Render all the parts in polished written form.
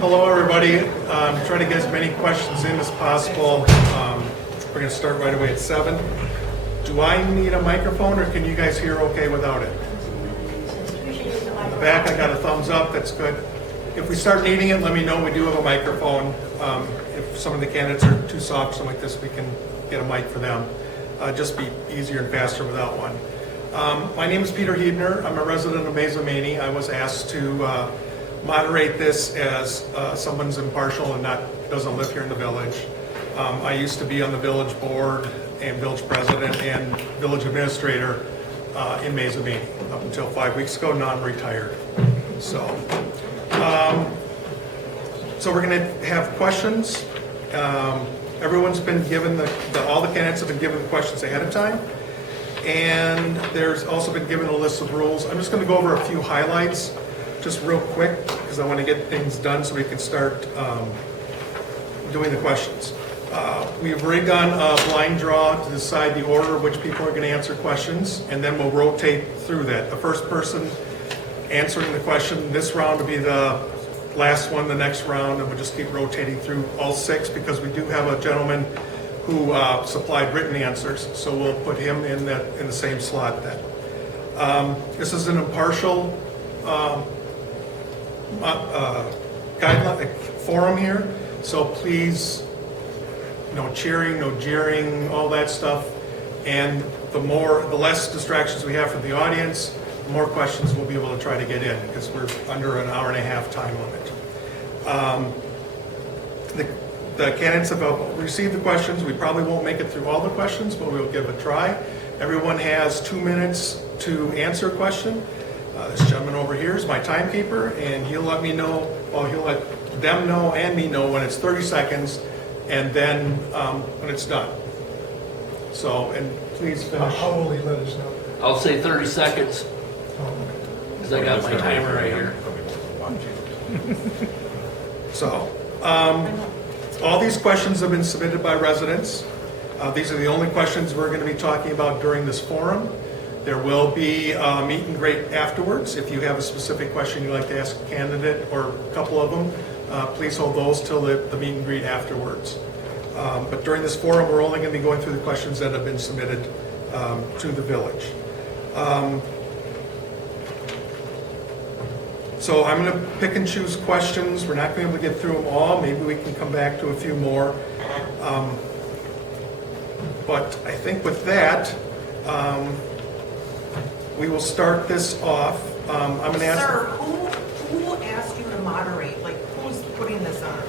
Hello, everybody. Try to get as many questions in as possible. We're going to start right away at 7. Do I need a microphone, or can you guys hear okay without it? In the back, I got a thumbs up. That's good. If we start needing it, let me know. We do have a microphone. If some of the candidates are too soft, something like this, we can get a mic for them. Just be easier and faster without one. My name is Peter Huebner. I'm a resident of Mazomanie. I was asked to moderate this as someone's impartial and doesn't live here in the village. I used to be on the village board and village president and village administrator in Mazomanie up until 5 weeks ago. Now I'm retired. So we're going to have questions. Everyone's been given all the candidates have been given the questions ahead of time. And there's also been given a list of rules. I'm just going to go over a few highlights just real quick because I want to get things done so we can start doing the questions. We've already done a blind draw to decide the order of which people are going to answer questions, and then we'll rotate through that. The first person answering the question this round will be the last one the next round, and we'll just keep rotating through all 6 because we do have a gentleman who supplied written answers, so we'll put him in the same slot then. This is an impartial guideline forum here, so please, no cheering, no jeering, all that stuff, and the less distractions we have from the audience, the more questions we'll be able to try to get in because we're under an hour and a half time limit. The candidates have received the questions. We probably won't make it through all the questions, but we'll give it a try. Everyone has 2 minutes to answer a question. This gentleman over here is my timekeeper, and he'll let me know, well, he'll let them know and me know when it's 30 seconds, and then when it's done. So, and please finish. How will he let us know? I'll say 30 seconds, because I got my timer right here. So, all these questions have been submitted by residents. These are the only questions we're going to be talking about during this forum. There will be a meet and greet afterwards. If you have a specific question you'd like to ask a candidate or a couple of them, please hold those till the meet and greet afterwards. But during this forum, we're only going to be going through the questions that have been submitted to the village. So I'm going to pick and choose questions. We're not going to be able to get through them all. Maybe we can come back to a few more. But I think with that, we will start this off. I'm going to ask... Sir, who asked you to moderate? Like, who's putting this on?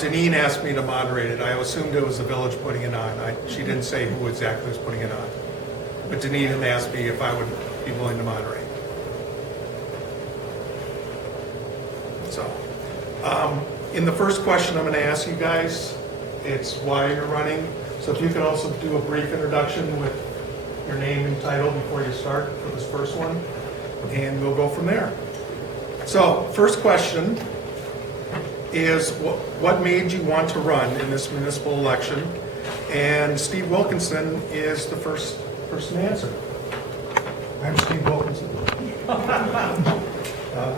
Deneen asked me to moderate it. I assumed it was the village putting it on. She didn't say who exactly was putting it on. But Deneen had asked me if I would be willing to moderate. So, in the first question I'm going to ask you guys, it's why you're running. So if you could also do a brief introduction with your name and title before you start for this first one, and we'll go from there. So, first question is what made you want to run in this municipal election? And Steve Wilkinson is the first person to answer. I'm Steve Wilkinson.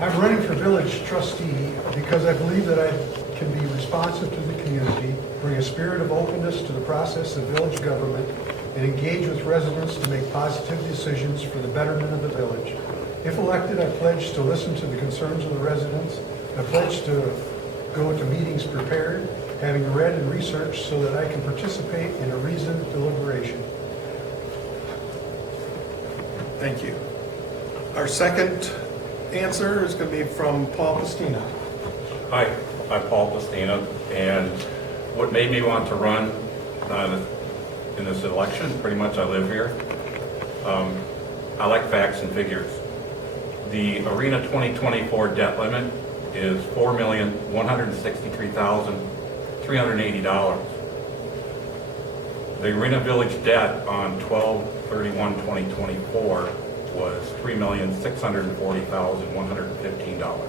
I'm running for village trustee because I believe that I can be responsive to the community, bring a spirit of openness to the process of village government, and engage with residents to make positive decisions for the betterment of the village. If elected, I pledge to listen to the concerns of the residents. I pledge to go to meetings prepared, having read and researched so that I can participate in a reasoned deliberation. Thank you. Our second answer is going to be from Paul Pastina. Hi, I'm Paul Pastina, and what made me want to run in this election, pretty much I live here. I like facts and figures. The Arena 2024 debt limit is $4,163,380. The Arena Village debt on 12/31/2024 was $3,640,115.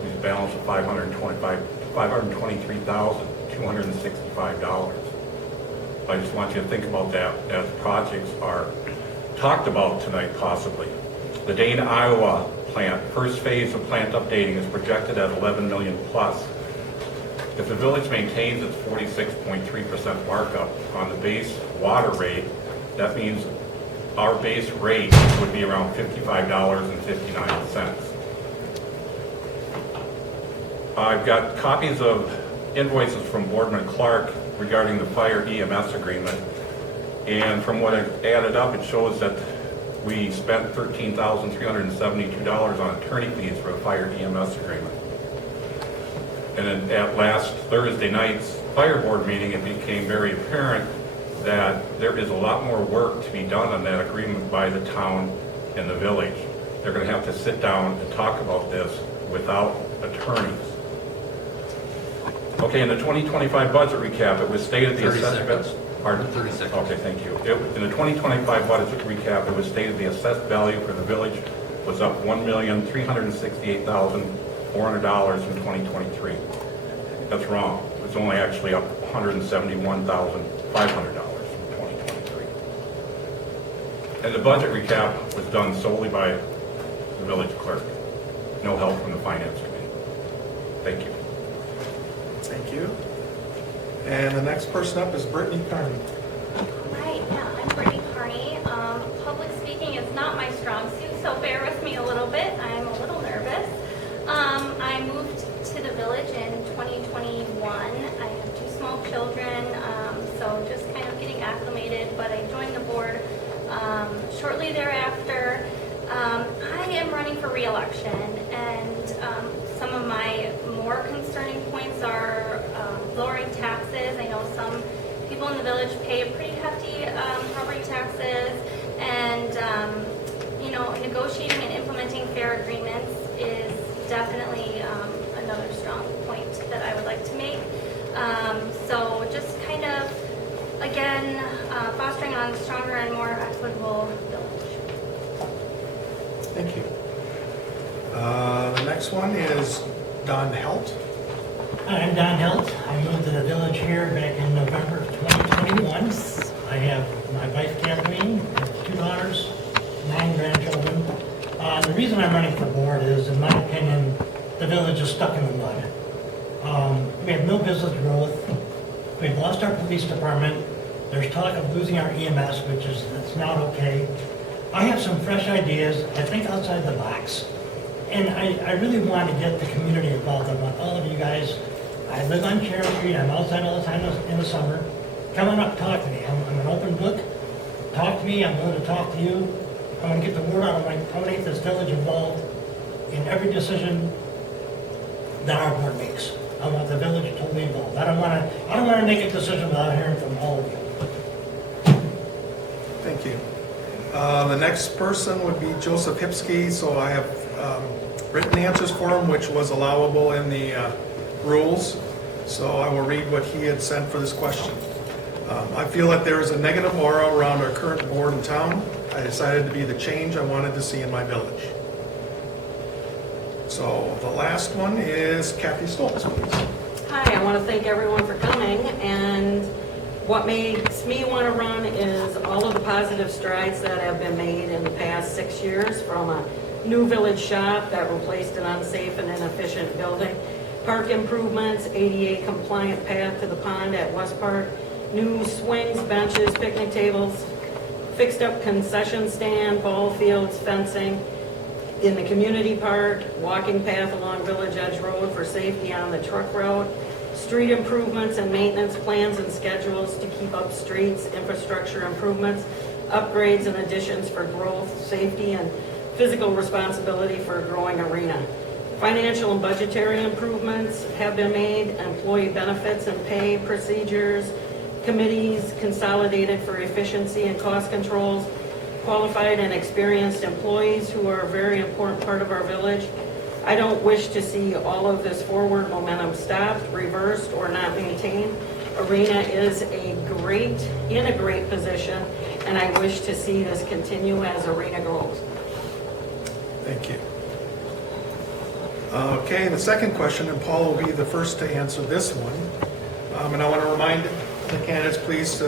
There's a balance of $523,265. I just want you to think about that as projects are talked about tonight, possibly. The Dane, Iowa plant. First phase of plant updating is projected at 11 million plus. If the village maintains its 46.3% markup on the base water rate, that means our base rate would be around $55.59. I've got copies of invoices from Boardman Clark regarding the fire EMS agreement. And from what I've added up, it shows that we spent $13,372 on attorney fees for the fire EMS agreement. And then at last Thursday night's fire board meeting, it became very apparent that there is a lot more work to be done on that agreement by the town and the village. They're going to have to sit down and talk about this without attorneys. Okay, in the 2025 budget recap, it was stated the 30 assessed... seconds. Pardon? 30 seconds. Okay, thank you. In the 2025 budget recap, it was stated the assessed value for the village was up $1,368,400 from 2023. That's wrong. It's only actually up $171,500 from 2023. And the budget recap was done solely by the village clerk. No help from the finance committee. Thank you. Thank you. And the next person up is Brittany Carney. Right, yeah, I'm Brittany Carney. Public speaking is not my strong suit, so bear with me a little bit. I'm a little nervous. I moved to the village in 2021. I have 2 small children, so just kind of getting acclimated, but I joined the board shortly thereafter. I am running for re-election, and some of my more concerning points are lowering taxes. I know some people in the village pay pretty hefty property taxes, and negotiating and implementing fair agreements is definitely another strong point that I would like to make. So just kind of, again, fostering on a stronger and more equitable village. Thank you. The next one is Don Helt. Hi, I'm Don Helt. I moved to the village here back in November of 2021. I have my wife Kathleen, 2 daughters, 9 grandchildren. The reason I'm running for board is, in my opinion, the village is stuck in the mud. We have no business growth. We've lost our police department. There's talk of losing our EMS, that's not okay. I have some fresh ideas. I think outside the box. And I really want to get the community involved. I want all of you guys. I live on Cherry Street. I'm outside all the time in the summer. Come on up, talk to me. I'm an open book. Talk to me. I'm willing to talk to you. I want to get the word out. I want to get this village involved in every decision that our board makes. I want the village totally involved. I don't want to make a decision without hearing from all of you. Thank you. The next person would be Joseph Hipsky, so I have written answers for him, which was allowable in the rules. So I will read what he had sent for this question. I feel that there is a negative aura around our current board in town. I decided to be the change I wanted to see in my village. So the last one is Kathy Stoltz, please. Hi, I want to thank everyone for coming, and what makes me want to run is all of the positive strides that have been made in the past 6 years, from a new village shop that replaced an unsafe and inefficient building, park improvements, ADA compliant path to the pond at West Park, new swings, benches, picnic tables, fixed up concession stand, ball fields, fencing in the community park, walking path along Village Edge Road for safety on the truck route, street improvements and maintenance plans and schedules to keep up streets, infrastructure improvements, upgrades and additions for growth, safety, and physical responsibility for a growing arena. Financial and budgetary improvements have been made, employee benefits and pay procedures, committees consolidated for efficiency and cost controls, qualified and experienced employees who are a very important part of our village. I don't wish to see all of this forward momentum stopped, reversed, or not maintained. Arena is in a great position, and I wish to see this continue as Arena grows. Thank you. Okay, the second question, and Paul will be the first to answer this one. And I want to remind the candidates, please,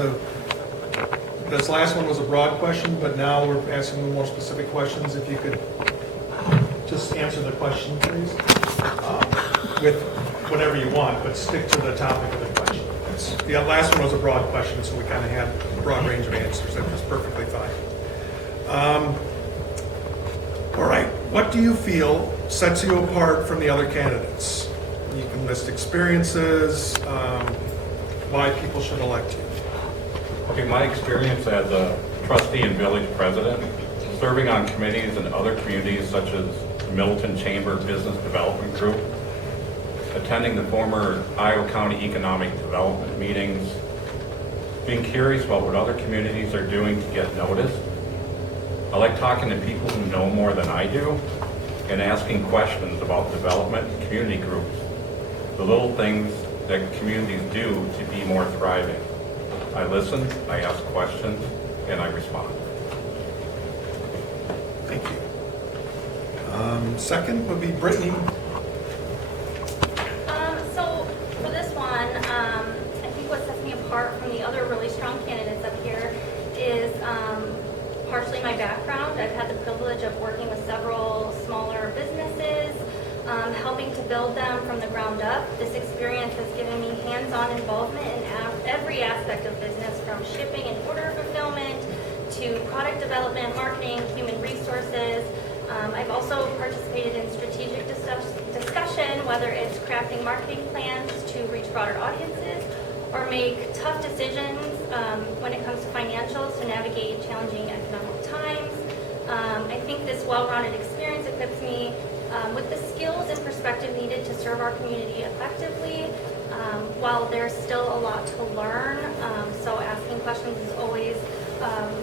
this last one was a broad question, but now we're asking more specific questions. If you could just just answer the question, please, with whatever you want, but stick to the topic of the question. The last one was a broad question, so we kind of had a broad range of answers. That was perfectly fine. All right, what do you feel sets you apart from the other candidates? You can list experiences, why people should elect you. Okay, my experience as a trustee and village president, serving on committees in other communities such as the Middleton Chamber Business Development Group, attending the former Iowa County Economic Development meetings, being curious about what other communities are doing to get noticed. I like talking to people who know more than I do and asking questions about development and community groups, the little things that communities do to be more thriving. I listen, I ask questions, and I respond. Thank you. Second would be Brittany. So for this one, I think what sets me apart from the other really strong candidates up here is partially my background. I've had the privilege of working with several smaller businesses, helping to build them from the ground up. This experience has given me hands-on involvement in every aspect of business, from shipping and order fulfillment to product development, marketing, human resources. I've also participated in strategic discussion, whether it's crafting marketing plans to reach broader audiences or make tough decisions when it comes to financials to navigate challenging economic times. I think this well-rounded experience equips me with the skills and perspective needed to serve our community effectively, while there's still a lot to learn. So asking questions is always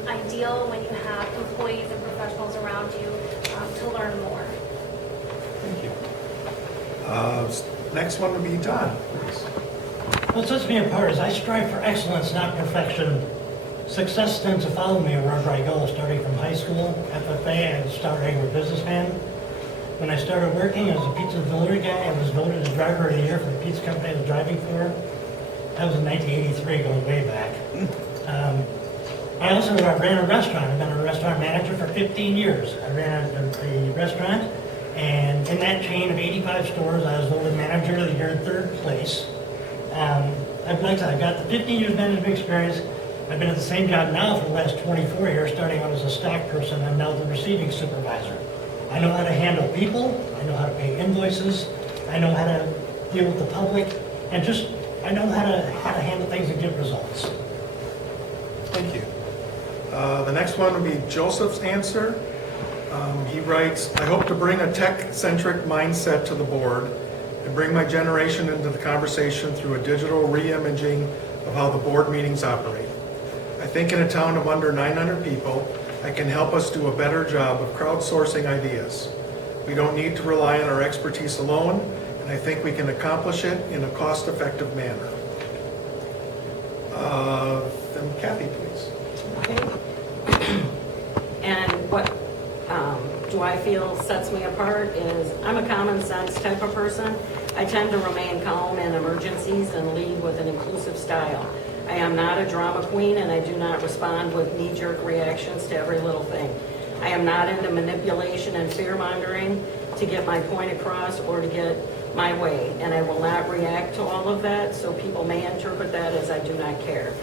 ideal when you have employees and professionals around you to learn more. Thank you. Next one would be Don, please. What sets me apart is I strive for excellence, not perfection. Success tends to follow me wherever I go, starting from high school, FFA, and starting as a businessman. When I started working as a pizza delivery guy, I was voted as driver of the year for the pizza company I was driving for. That was in 1983, going way back. I also ran a restaurant. I've been a restaurant manager for 15 years. I ran a restaurant, and in that chain of 85 stores, I was voted manager of the year in third place. I've got the 15 years management experience. I've been at the same job now for the last 24 years, starting out as a stock person and now the receiving supervisor. I know how to handle people, I know how to pay invoices, I know how to deal with the public, and I know how to handle things and get results. Thank you. The next one would be Joseph's answer. He writes, I hope to bring a tech-centric mindset to the board and bring my generation into the conversation through a digital re-imaging of how the board meetings operate. I think in a town of under 900 people, I can help us do a better job of crowdsourcing ideas. We don't need to rely on our expertise alone, and I think we can accomplish it in a cost-effective manner. Then Kathy, please. Okay. And what do I feel sets me apart is I'm a common sense type of person. I tend to remain calm in emergencies and lead with an inclusive style. I am not a drama queen, and I do not respond with knee-jerk reactions to every little thing. I am not into manipulation and fear-mongering to get my point across or to get my way, and I will not react to all of that, so people may interpret that as I do not care.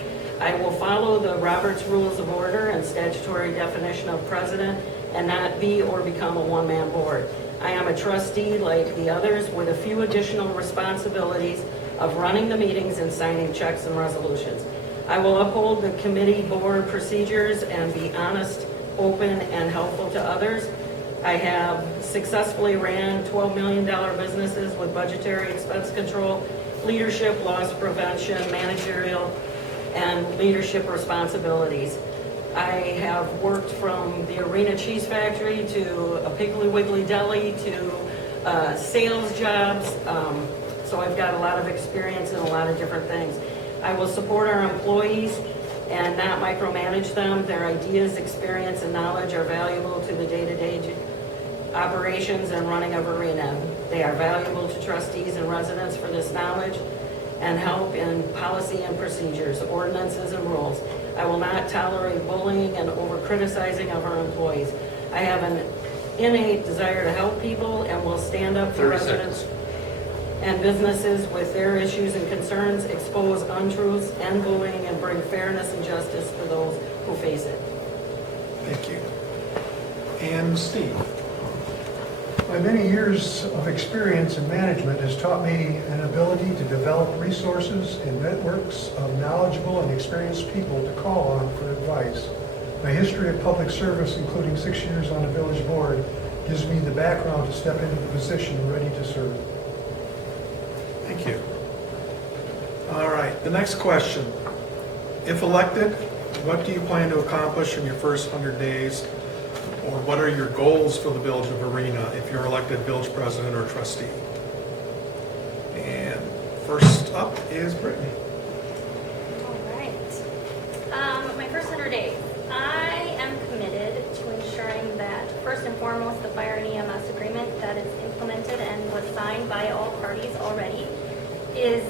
I will follow the Roberts Rules of Order and statutory definition of president and not be or become a one-man board. I am a trustee like the others with a few additional responsibilities of running the meetings and signing checks and resolutions. I will uphold the committee board procedures and be honest, open, and helpful to others. I have successfully ran $12 million businesses with budgetary expense control, leadership, loss prevention, managerial, and leadership responsibilities. I have worked from the Arena Cheese Factory to a Piggly Wiggly Deli to sales jobs. So I've got a lot of experience in a lot of different things. I will support our employees and not micromanage them. Their ideas, experience, and knowledge are valuable to the day-to-day operations and running of Arena. They are valuable to trustees and residents for this knowledge and help in policy and procedures, ordinances, and rules. I will not tolerate bullying and over-criticizing of our employees. I have an innate desire to help people and will stand up for 30 seconds. residents and businesses with their issues and concerns, expose untruths and bullying, and bring fairness and justice for those who face it. Thank you. And Steve? My many years of experience in management has taught me an ability to develop resources and networks of knowledgeable and experienced people to call on for advice. My history of public service, including 6 years on the village board, gives me the background to step into the position ready to serve. Thank you. All right, the next question. If elected, what do you plan to accomplish in your first 100 days? Or what are your goals for the Village of Arena if you're elected village president or trustee? And first up is Brittany. All right. My first 100 days. I am committed to ensuring that, first and foremost, the fire and EMS agreement that is implemented and was signed by all parties already is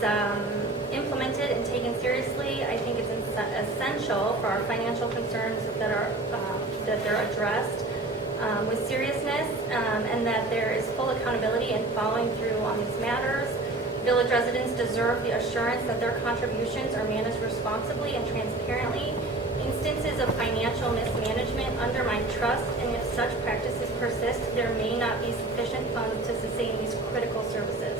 implemented and taken seriously. I think it's essential for our financial concerns that they're addressed with seriousness, and that there is full accountability and following through on these matters. Village residents deserve the assurance that their contributions are managed responsibly and transparently. Instances of financial mismanagement undermine trust, and if such practices persist, there may not be sufficient funds to sustain these critical services.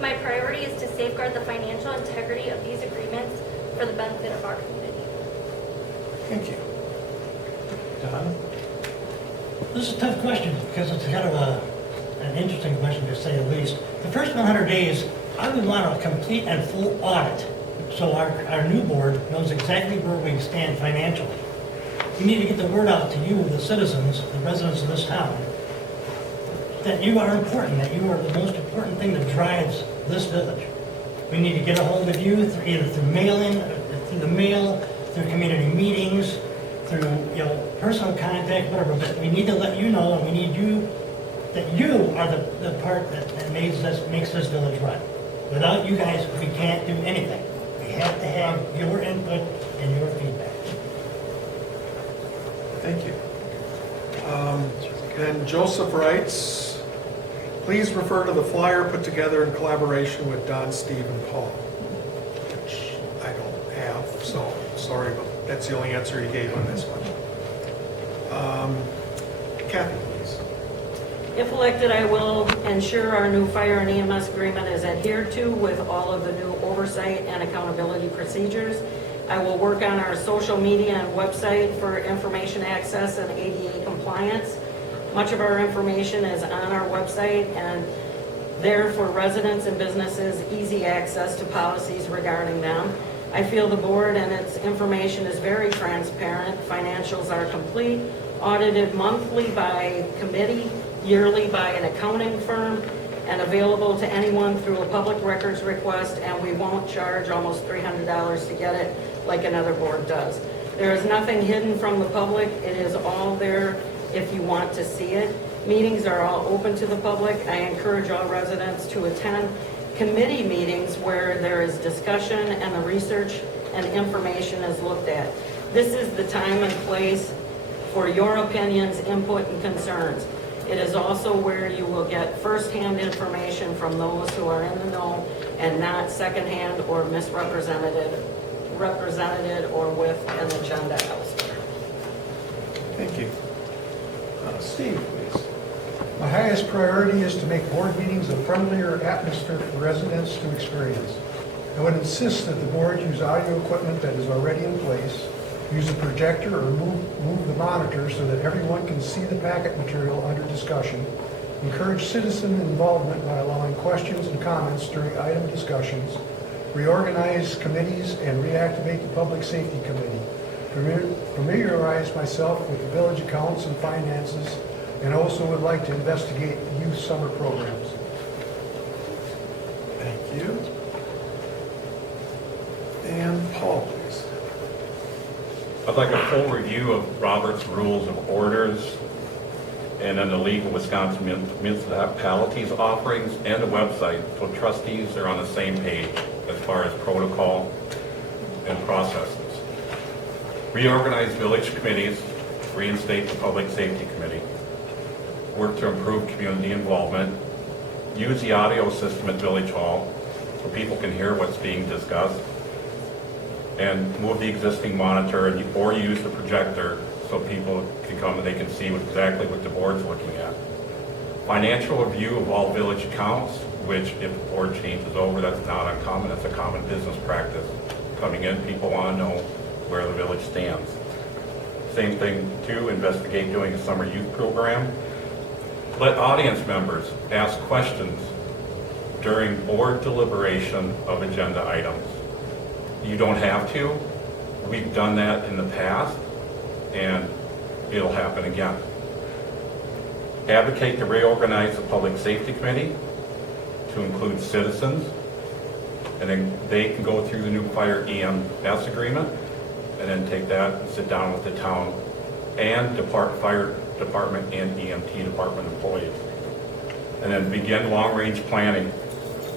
My priority is to safeguard the financial integrity of these agreements for the benefit of our community. Thank you. Don? This is a tough question because it's kind of an interesting question to say the least. The first 100 days, I would want a complete and full audit so our new board knows exactly where we stand financially. We need to get the word out to you, the citizens, the residents of this town, that you are important, that you are the most important thing that drives this village. We need to get a hold of you either through mail-in, through the mail, through community meetings, through personal contact, whatever. But we need to let you know, and we need you, that you are the part that makes this village run. Without you guys, we can't do anything. We have to have your input and your feedback. Thank you. Then Joseph writes, please refer to the flyer put together in collaboration with Don, Steve, and Paul, which I don't have, so sorry, but that's the only answer he gave on this one. Kathy, please. If elected, I will ensure our new fire and EMS agreement is adhered to with all of the new oversight and accountability procedures. I will work on our social media and website for information access and ADA compliance. Much of our information is on our website and there for residents and businesses, easy access to policies regarding them. I feel the board and its information is very transparent. Financials are complete, audited monthly by committee, yearly by an accounting firm, and available to anyone through a public records request, and we won't charge almost $300 to get it like another board does. There is nothing hidden from the public. It is all there if you want to see it. Meetings are all open to the public. I encourage all residents to attend committee meetings where there is discussion and the research and information is looked at. This is the time and place for your opinions, input, and concerns. It is also where you will get firsthand information from those who are in the know and not secondhand or misrepresented or with an agenda elsewhere. Thank you. Steve, please. My highest priority is to make board meetings a friendlier atmosphere for residents to experience. I would insist that the board use audio equipment that is already in place, use a projector or move the monitor so that everyone can see the packet material under discussion, encourage citizen involvement by allowing questions and comments during item discussions, reorganize committees and reactivate the Public Safety Committee, familiarize myself with the village accounts and finances, and also would like to investigate youth summer programs. Thank you. And Paul, please. I'd like a full review of Robert's Rules of Orders and then the League of Wisconsin Municipalities offerings and the website, so trustees are on the same page as far as protocol and processes. Reorganize village committees, reinstate the Public Safety Committee. work to improve community involvement, use the audio system at Village Hall so people can hear what's being discussed, and move the existing monitor or use the projector so people can come and they can see exactly what the board's looking at. Financial review of all village accounts, which if the board changes over, that's not uncommon, that's a common business practice. Coming in, people want to know where the village stands. Same thing too, investigate doing a summer youth program. Let audience members ask questions during board deliberation of agenda items. You don't have to. We've done that in the past, and it'll happen again. Advocate to reorganize the Public Safety Committee to include citizens, and then they can go through the new fire EMS agreement, and then take that and sit down with the town and fire department and EMT department employees. And then begin long-range planning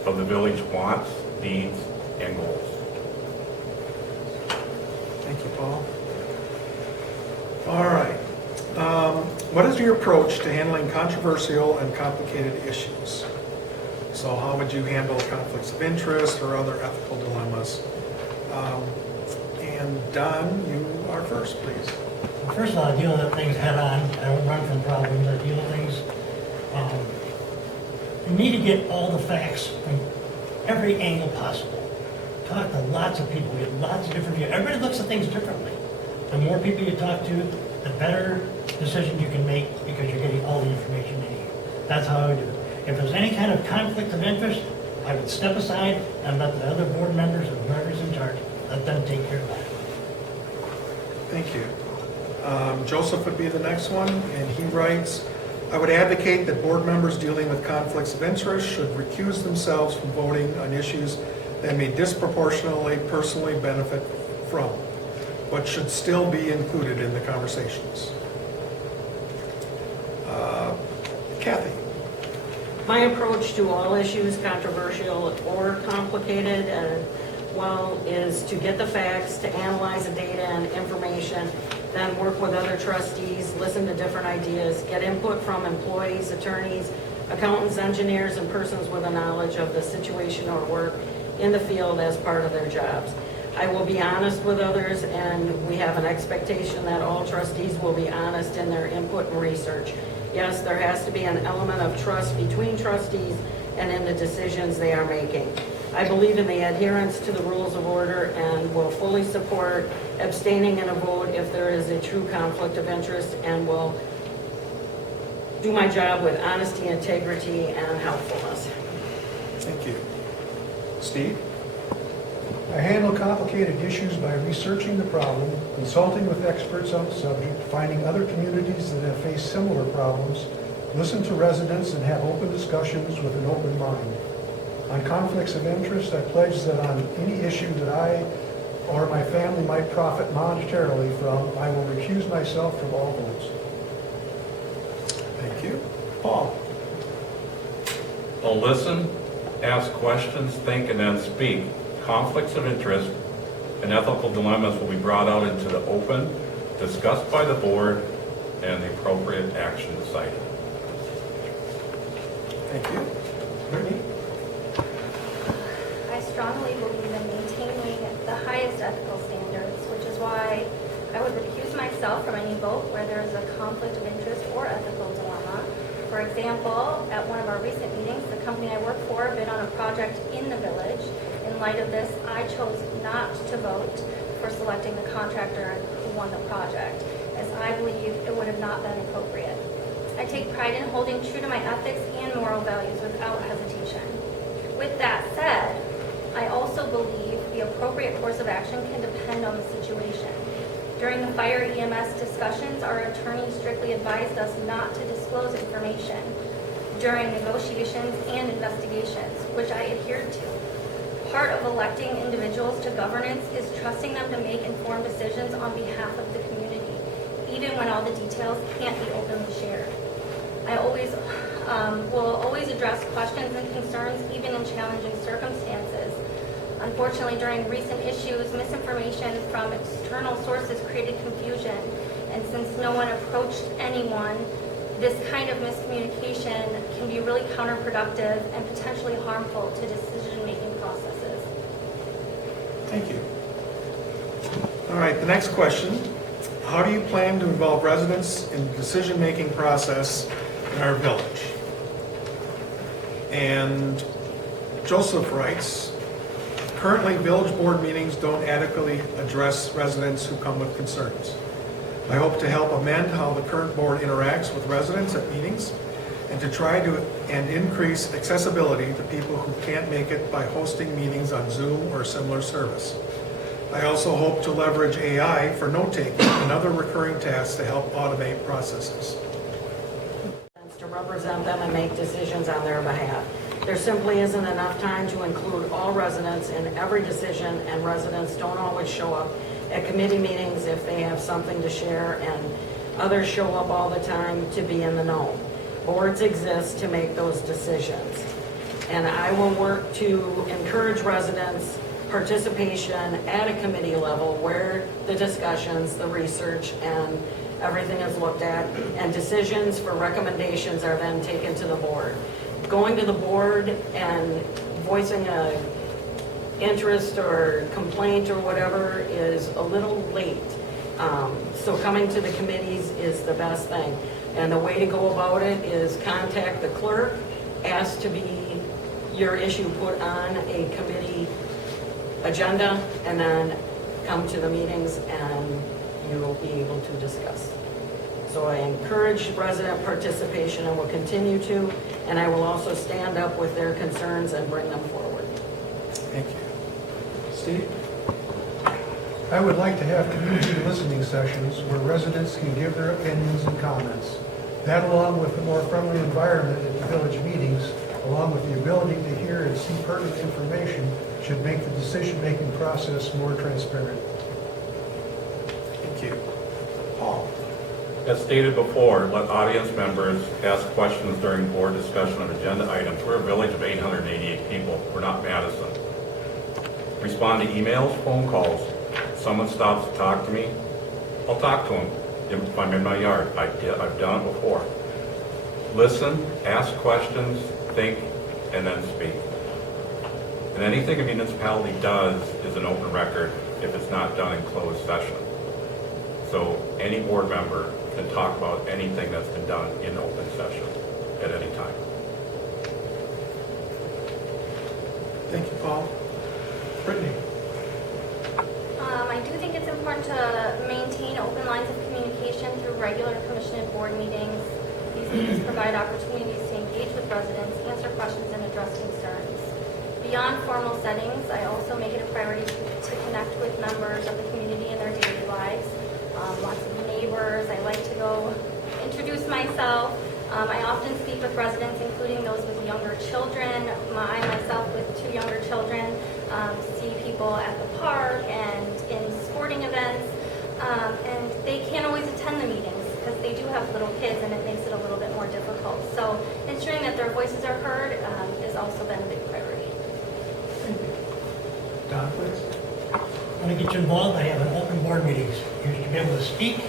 of the village wants, needs, and goals. Thank you, Paul. All right. What is your approach to handling controversial and complicated issues? So how would you handle conflicts of interest or other ethical dilemmas? And Don, you are first, please. First of all, I deal with things head on. I don't run from problems. I deal with things. You need to get all the facts from every angle possible. Talk to lots of people, get lots of different views. Everybody looks at things differently. The more people you talk to, the better decisions you can make because you're getting all the information you need. That's how I would do it. If there's any kind of conflict of interest, I would step aside and let the other board members and whoever's in charge, let them take care of that. Thank you. Joseph would be the next one, and he writes, I would advocate that board members dealing with conflicts of interest should recuse themselves from voting on issues that may disproportionately personally benefit from, but should still be included in the conversations. Kathy. My approach to all issues, controversial or complicated, is to get the facts, to analyze the data and information, then work with other trustees, listen to different ideas, get input from employees, attorneys, accountants, engineers, and persons with a knowledge of the situation or work in the field as part of their jobs. I will be honest with others, and we have an expectation that all trustees will be honest in their input and research. Yes, there has to be an element of trust between trustees and in the decisions they are making. I believe in the adherence to the rules of order and will fully support abstaining in a vote if there is a true conflict of interest, and will do my job with honesty, integrity, and helpfulness. Thank you. Steve? I handle complicated issues by researching the problem, consulting with experts on the subject, finding other communities that have faced similar problems, listen to residents, and have open discussions with an open mind. On conflicts of interest, I pledge that on any issue that I or my family might profit monetarily from, I will recuse myself from all votes. Thank you. Paul? Well, listen, ask questions, think, and then speak. Conflicts of interest and ethical dilemmas will be brought out into the open, discussed by the board, and the appropriate action decided. Thank you. Brittany? I strongly believe in maintaining the highest ethical standards, which is why I would recuse myself from any vote where there is a conflict of interest or ethical dilemma. For example, at one of our recent meetings, the company I work for bid on a project in the village. In light of this, I chose not to vote for selecting the contractor who won the project, as I believe it would have not been appropriate. I take pride in holding true to my ethics and moral values without hesitation. With that said, I also believe the appropriate course of action can depend on the situation. During the fire EMS discussions, our attorney strictly advised us not to disclose information during negotiations and investigations, which I adhered to. Part of electing individuals to governance is trusting them to make informed decisions on behalf of the community, even when all the details can't be openly shared. I will always address questions and concerns, even in challenging circumstances. Unfortunately, during recent issues, misinformation from external sources created confusion, and since no one approached anyone this kind of miscommunication can be really counterproductive and potentially harmful to decision-making processes. Thank you. All right, the next question. How do you plan to involve residents in the decision-making process in our village? And Joseph writes, currently village board meetings don't adequately address residents who come with concerns. I hope to help amend how the current board interacts with residents at meetings and to try to increase accessibility to people who can't make it by hosting meetings on Zoom or similar service. I also hope to leverage AI for note-taking and other recurring tasks to help automate processes. To represent them and make decisions on their behalf. There simply isn't enough time to include all residents in every decision, and residents don't always show up at committee meetings if they have something to share, and others show up all the time to be in the know. Boards exist to make those decisions. And I will work to encourage residents' participation at a committee level where the discussions, the research, and everything is looked at, and decisions for recommendations are then taken to the board. Going to the board and voicing a interest or complaint or whatever is a little late. So coming to the committees is the best thing. And the way to go about it is contact the clerk, ask to be your issue put on a committee agenda, and then come to the meetings and you will be able to discuss. So I encourage resident participation and will continue to, and I will also stand up with their concerns and bring them forward. Thank you. Steve? I would like to have community listening sessions where residents can give their opinions and comments. That, along with a more friendly environment at the village meetings, along with the ability to hear and see pertinent information, should make the decision-making process more transparent. Thank you. Paul? As stated before, let audience members ask questions during board discussion of agenda items. We're a village of 888 people. We're not Madison. Respond to emails, phone calls. If someone stops to talk to me, I'll talk to them if I'm in my yard. I've done it before. Listen, ask questions, think, and then speak. And anything a municipality does is an open record if it's not done in closed session. So any board member can talk about anything that's been done in open session at any time. Thank you, Paul. Brittany? I do think it's important to maintain open lines of communication through regular commission and board meetings. These meetings provide opportunities to engage with residents, answer questions, and address concerns. Beyond formal settings, I also make it a priority to connect with members of the community in their daily lives. Lots of neighbors. I like to go introduce myself. I often speak with residents, including those with younger children. I myself with 2 younger children, see people at the park and in sporting events. And they can't always attend the meetings because they do have little kids and it makes it a little bit more difficult. So ensuring that their voices are heard has also been a big priority. Don, please. When I get you involved, I have an open board meetings. You should be able to speak,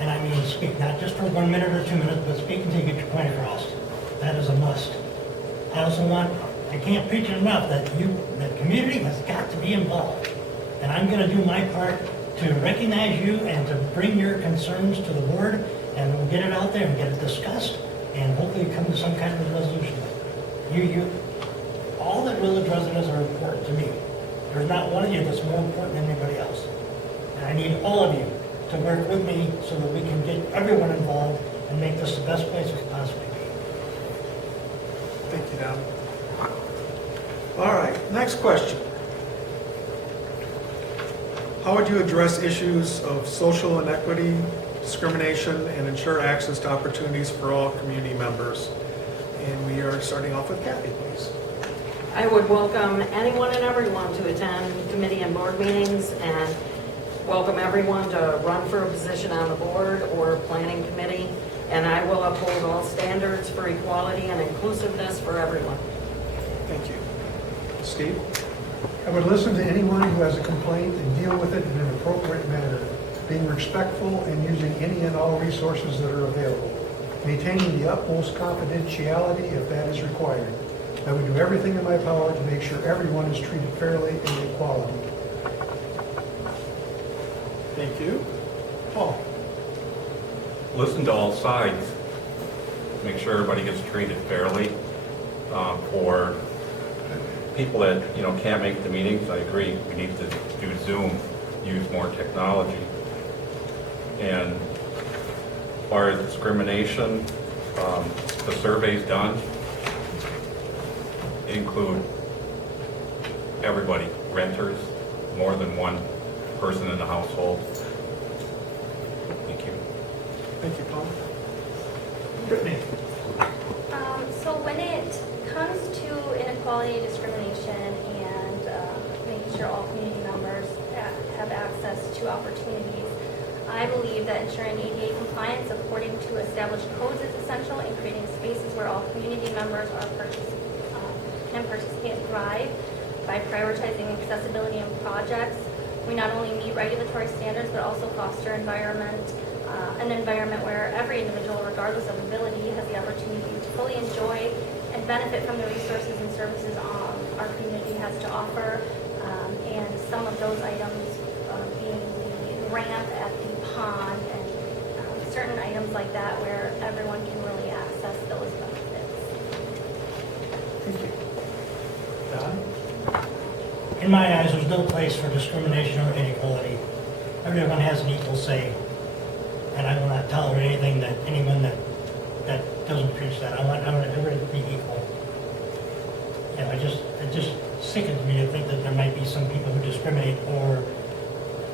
and I mean speak, not just for 1 minute or 2 minutes, but speak until you get your point across. That is a must. I also I can't preach it enough that the community has got to be involved. And I'm gonna do my part to recognize you and to bring your concerns to the board, and we'll get it out there and get it discussed, and hopefully come to some kind of resolution. All the village residents are important to me. There's not one of you that's more important than anybody else. And I need all of you to work with me so that we can get everyone involved and make this the best place it can possibly be. Thank you, Don. All right, next question. How would you address issues of social inequity, discrimination, and ensure access to opportunities for all community members? And we are starting off with Kathy, please. I would welcome anyone and everyone to attend committee and board meetings, and welcome everyone to run for a position on the board or planning committee. And I will uphold all standards for equality and inclusiveness for everyone. Thank you. Steve? I would listen to anyone who has a complaint and deal with it in an appropriate manner, being respectful and using any and all resources that are available. maintaining the utmost confidentiality if that is required. I would do everything in my power to make sure everyone is treated fairly and equality. Thank you. Paul? Listen to all sides. Make sure everybody gets treated fairly. For people that, can't make the meetings, I agree, we need to do Zoom, use more technology. And as far as discrimination, the surveys done include everybody, renters, more than one person in the household. Thank you. Thank you, Paul. Brittany? So when it comes to inequality, discrimination, and making sure all community members have access to opportunities, I believe that ensuring ADA compliance according to established codes is essential in creating spaces where all community members can participate and thrive. By prioritizing accessibility in projects, we not only meet regulatory standards, but also foster an environment where every individual, regardless of ability, has the opportunity to fully enjoy and benefit from the resources and services our community has to offer. And some of those items being the ramp at the pond and certain items like that where everyone can really access those benefits. Thank you. Don? In my eyes, there's no place for discrimination or inequality. Everyone has an equal say. And I will not tolerate anything that anyone that doesn't preach that. I want everybody to be equal. And it just sickens me to think that there might be some people who discriminate or,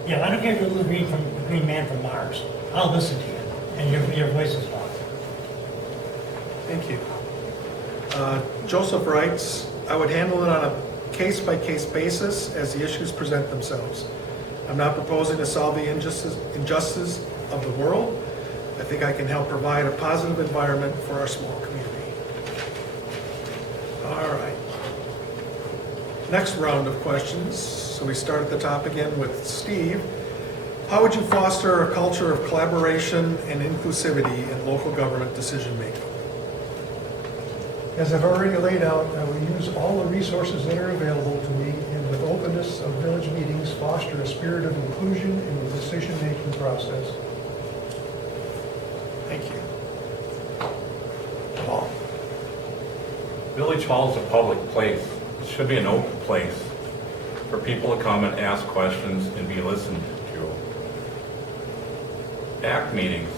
I don't care if you're the green man from Mars. I'll listen to you, and your voice is loud. Thank you. Joseph writes, I would handle it on a case-by-case basis as the issues present themselves. I'm not proposing to solve the injustices of the world. I think I can help provide a positive environment for our small community. All right. Next round of questions. So we start at the top again with Steve. How would you foster a culture of collaboration and inclusivity in local government decision-making? As I've already laid out, I will use all the resources that are available to me and with openness of village meetings, foster a spirit of inclusion in the decision-making process. Thank you. Paul? Village Hall is a public place. It should be an open place for people to come and ask questions and be listened to. ACT meetings,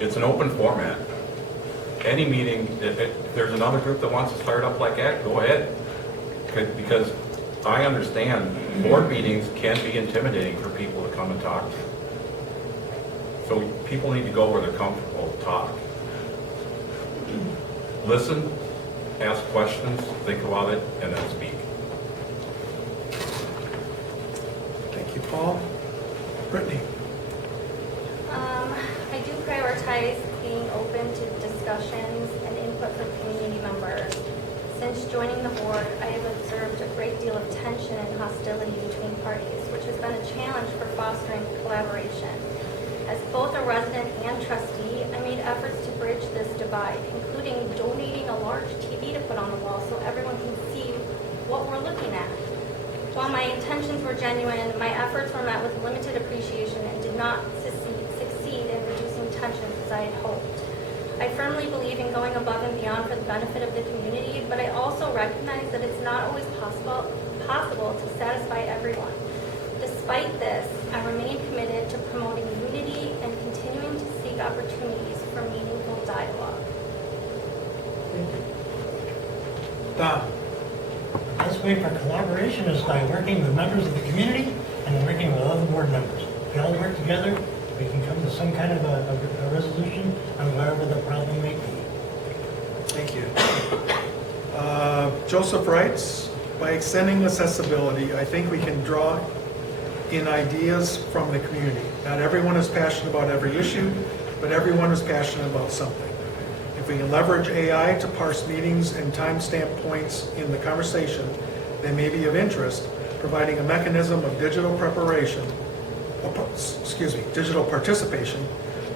it's an open format. Any meeting, if there's another group that wants to start up like ACT, go ahead. Because I understand board meetings can be intimidating for people to come and talk to. So people need to go where they're comfortable to talk. Listen, ask questions, think about it, and then speak. Thank you, Paul. Brittany? I do prioritize being open to discussions and input from community members. Since joining the board, I have observed a great deal of tension and hostility between parties, which has been a challenge for fostering collaboration. As both a resident and trustee, I made efforts to bridge this divide, including donating a large TV to put on the wall so everyone can see what we're looking at. While my intentions were genuine, my efforts were met with limited appreciation and did not succeed in reducing tensions as I had hoped. I firmly believe in going above and beyond for the benefit of the community, but I also recognize that it's not always possible to satisfy everyone. Despite this, I remain committed to promoting unity and continuing to seek opportunities for meaningful dialogue. Thank you. Don? The best way for collaboration is by working with members of the community and working with other board members. If we all work together, we can come to some kind of a resolution on whatever the problem may be. Thank you. Joseph writes, by extending accessibility, I think we can draw in ideas from the community. Not everyone is passionate about every issue, but everyone is passionate about something. If we can leverage AI to parse meetings and timestamp points in the conversation that may be of interest, providing a mechanism of digital participation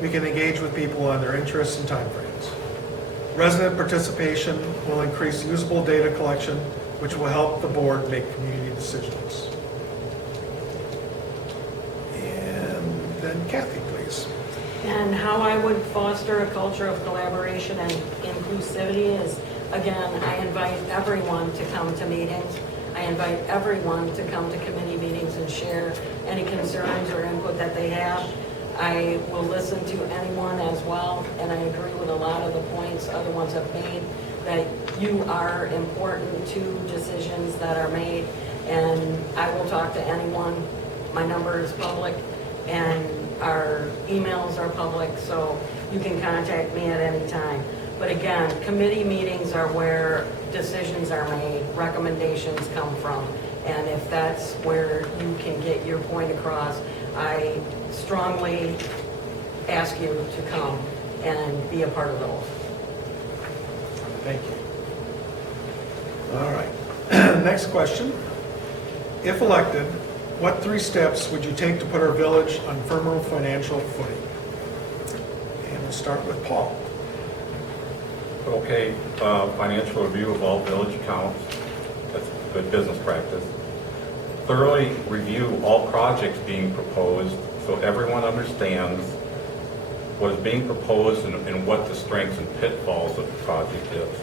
We can engage with people on their interests and timeframes. Resident participation will increase usable data collection, which will help the board make community decisions. And then Kathy, please. And how I would foster a culture of collaboration and inclusivity is, again, I invite everyone to come to meetings. I invite everyone to come to committee meetings and share any concerns or input that they have. I will listen to anyone as well, and I agree with a lot of the points other ones have made, that you are important to decisions that are made, and I will talk to anyone. My number is public, and our emails are public, so you can contact me at any time. But again, committee meetings are where decisions are made, recommendations come from, and if that's where you can get your point across, I strongly ask you to come and be a part of those. Thank you. All right. Next question. If elected, what 3 steps would you take to put our village on firmer financial footing? And we'll start with Paul. Okay, financial review of all village accounts. That's good business practice. Thoroughly review all projects being proposed so everyone understands what is being proposed and what the strengths and pitfalls of the project is.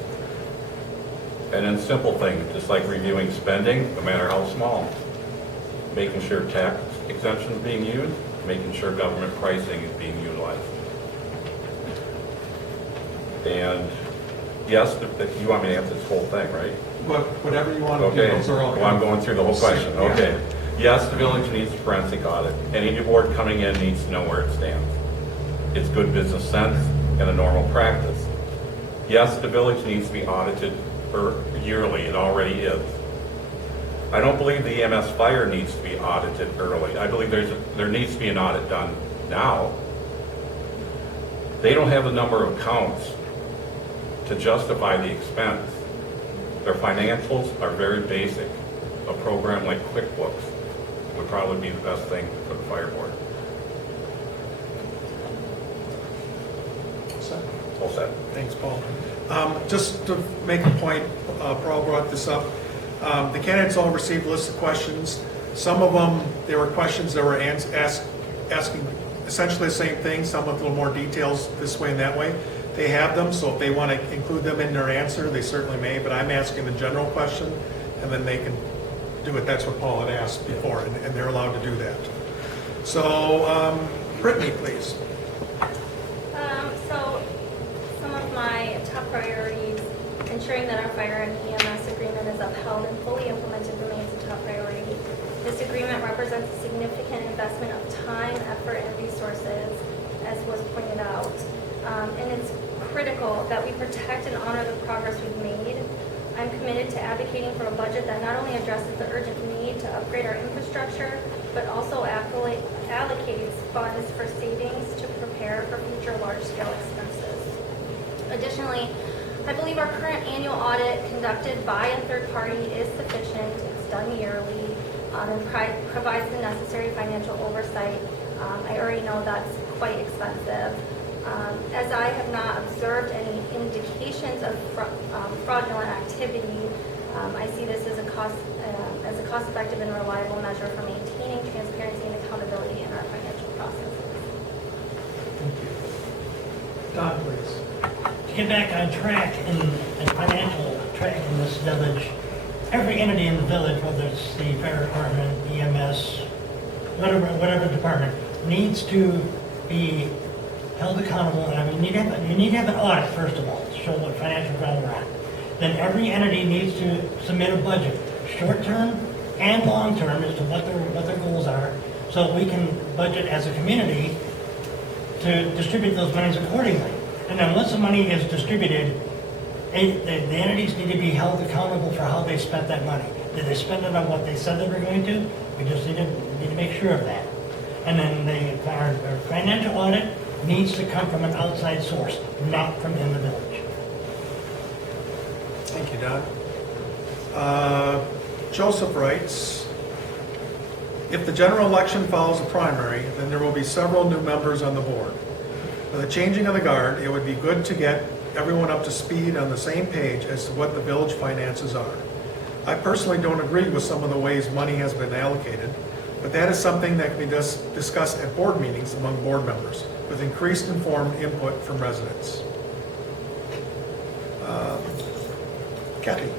And then simple things, just like reviewing spending, no matter how small. Making sure tax exemption is being used, making sure government pricing is being utilized. And yes, you want me to answer this whole thing, right? Whatever you want to do. Okay, Those are all well, I'm going through the whole question, Yeah. okay. Yes, the village needs a forensic audit. Any new board coming in needs to know where it stands. It's good business sense and a normal practice. Yes, the village needs to be audited yearly, it already is. I don't believe the EMS fire needs to be audited early. I believe there needs to be an audit done now. They don't have the number of counts to justify the expense. Their financials are very basic. A program like QuickBooks would probably be the best thing for the fire board. All set. Thanks, Paul. Just to make a point, Paul brought this up. The candidates all received a list of questions. Some of them, there were questions that were asking essentially the same thing, some with a little more details this way and that way. They have them, so if they want to include them in their answer, they certainly may, but I'm asking the general question, and then they can do it. That's what Paul had asked before, and they're allowed to do that. So, Brittany, please. So some of my top priorities, ensuring that our fire and EMS agreement is upheld and fully implemented remains a top priority. This agreement represents a significant investment of time, effort, and resources, as was pointed out. And it's critical that we protect and honor the progress we've made. I'm committed to advocating for a budget that not only addresses the urgent need to upgrade our infrastructure, but also allocates funds for savings to prepare for future large-scale expenses. Additionally, I believe our current annual audit conducted by a third party is sufficient. It's done yearly and provides the necessary financial oversight. I already know that's quite expensive. As I have not observed any indications of fraudulent activity, I see this as a cost-effective and reliable measure for maintaining transparency and accountability in our financial processes. Thank you. Don, please. To get back on track and financial track in this village, every entity in the village, whether it's the fire department, EMS, whatever department, needs to be held accountable. I mean, you need to have an audit, first of all, to show what financial ground you're on. Then every entity needs to submit a budget, short-term and long-term, as to what their goals are, so that we can budget as a community to distribute those monies accordingly. And then once the money is distributed, the entities need to be held accountable for how they spent that money. Did they spend it on what they said they were going to? We just need to make sure of that. And then our financial audit needs to come from an outside source, not from in the village. Thank you, Don. Joseph writes, if the general election follows the primary, then there will be several new members on the board. With the changing of the guard, it would be good to get everyone up to speed on the same page as to what the village finances are. I personally don't agree with some of the ways money has been allocated, but that is something that can be discussed at board meetings among board members with increased informed input from residents. Kathy?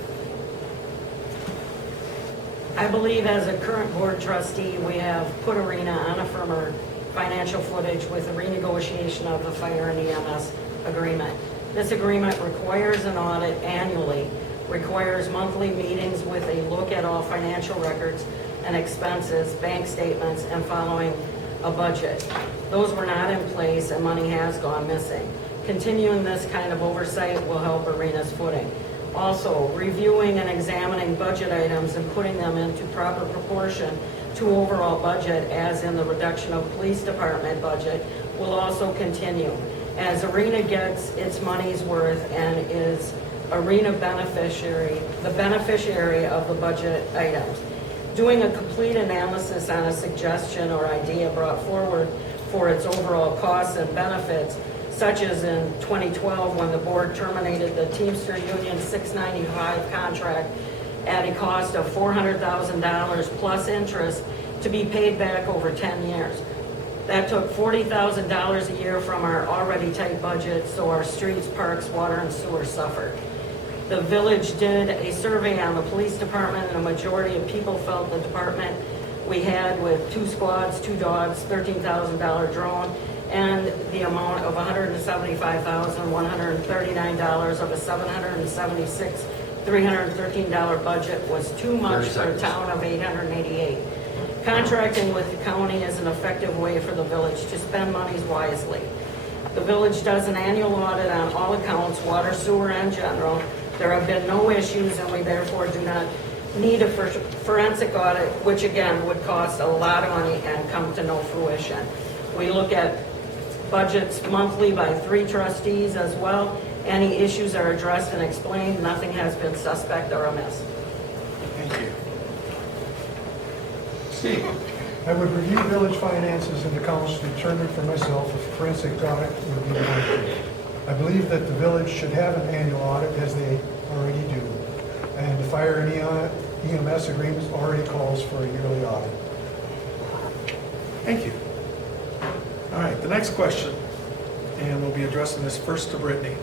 I believe as a current board trustee, we have put Arena on a firmer financial footage with the renegotiation of the fire and EMS agreement. This agreement requires an audit annually, requires monthly meetings with a look at all financial records and expenses, bank statements, and following a budget. Those were not in place and money has gone missing. Continuing this kind of oversight will help Arena's footing. Also, reviewing and examining budget items and putting them into proper proportion to overall budget, as in the reduction of police department budget, will also continue. As Arena gets its money's worth and is Arena beneficiary, the beneficiary of the budget items. Doing a complete analysis on a suggestion or idea brought forward for its overall costs and benefits, such as in 2012 when the board terminated the Teamster Union 695 contract at a cost of $400,000 plus interest to be paid back over 10 years. That took $40,000 a year from our already tight budget, so our streets, parks, water, and sewer suffered. The village did a survey on the police department, and a majority of people felt the department we had with 2 squads, 2 dogs, $13,000 drone, and the amount of $175,139 of a $776,313 budget was too much for a town of 888. Contracting with the county is an effective way for the village to spend monies wisely. The village does an annual audit on all accounts, water, sewer, and general. There have been no issues, and we therefore do not need a forensic audit, which again would cost a lot of money and come to no fruition. We look at budgets monthly by 3 trustees as well. Any issues are addressed and explained. Nothing has been suspect or amiss. Thank you. Steve? I would review village finances and accounts to determine for myself if a forensic audit would be warranted. I believe that the village should have an annual audit, as they already do. And the fire and EMS agreement already calls for a yearly audit. Thank you. All right, the next question, and we'll be addressing this first to Brittany.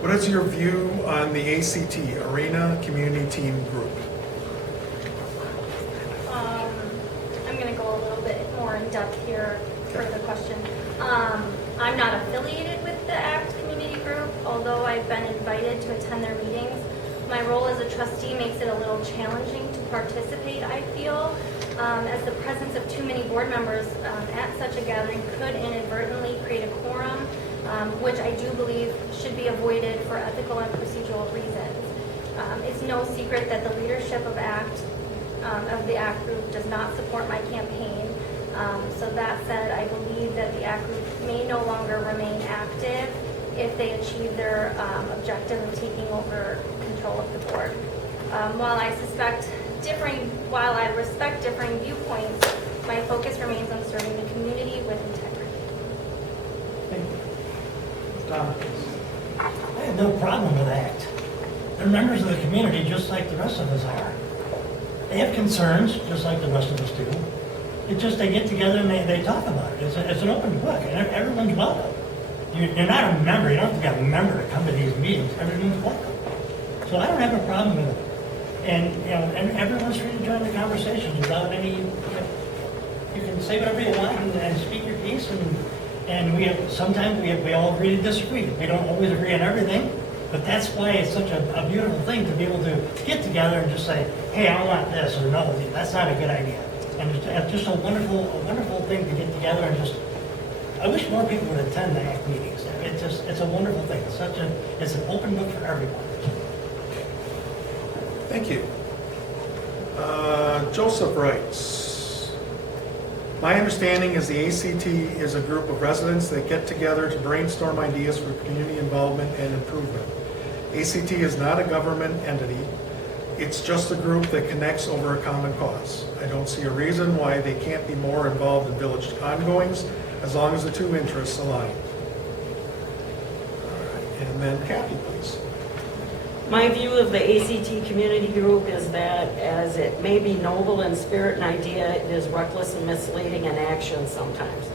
What is your view on the ACT, Arena Community Team Group? I'm going to go a little bit more in depth here for the question. I'm not affiliated with the ACT community group, although I've been invited to attend their meetings. My role as a trustee makes it a little challenging to participate, I feel, as the presence of too many board members at such a gathering could inadvertently create a quorum, which I do believe should be avoided for ethical and procedural reasons. It's no secret that the leadership of the ACT group does not support my campaign. So that said, I believe that the ACT group may no longer remain active if they achieve their objective of taking over control of the board. While I respect differing viewpoints, my focus remains on serving the community with integrity. Thank you. Tom? I have no problem with that. They're members of the community just like the rest of us are. They have concerns just like the rest of us do. It's just they get together and they talk about it. It's an open book, and everyone's welcome. You're not a member. You don't have to be a member to come to these meetings. Everyone's welcome. So I don't have a problem with it. And and everyone's free to join the conversations without any. You can say whatever you want and speak your piece. And sometimes we all agree to disagree. We don't always agree on everything, but that's why it's such a beautiful thing to be able to get together and just say, hey, I want this, or no, that's not a good idea. And it's just a wonderful thing to get together and just. I wish more people would attend the ACT meetings. It's a wonderful thing. It's an open book for everyone. Thank you. Joseph writes, my understanding is the ACT is a group of residents that get together to brainstorm ideas for community involvement and improvement. ACT is not a government entity. It's just a group that connects over a common cause. I don't see a reason why they can't be more involved in village ongoings as long as the two interests align. All right, and then Kathy, please. My view of the ACT community group is that as it may be noble in spirit and idea, it is reckless and misleading in action sometimes.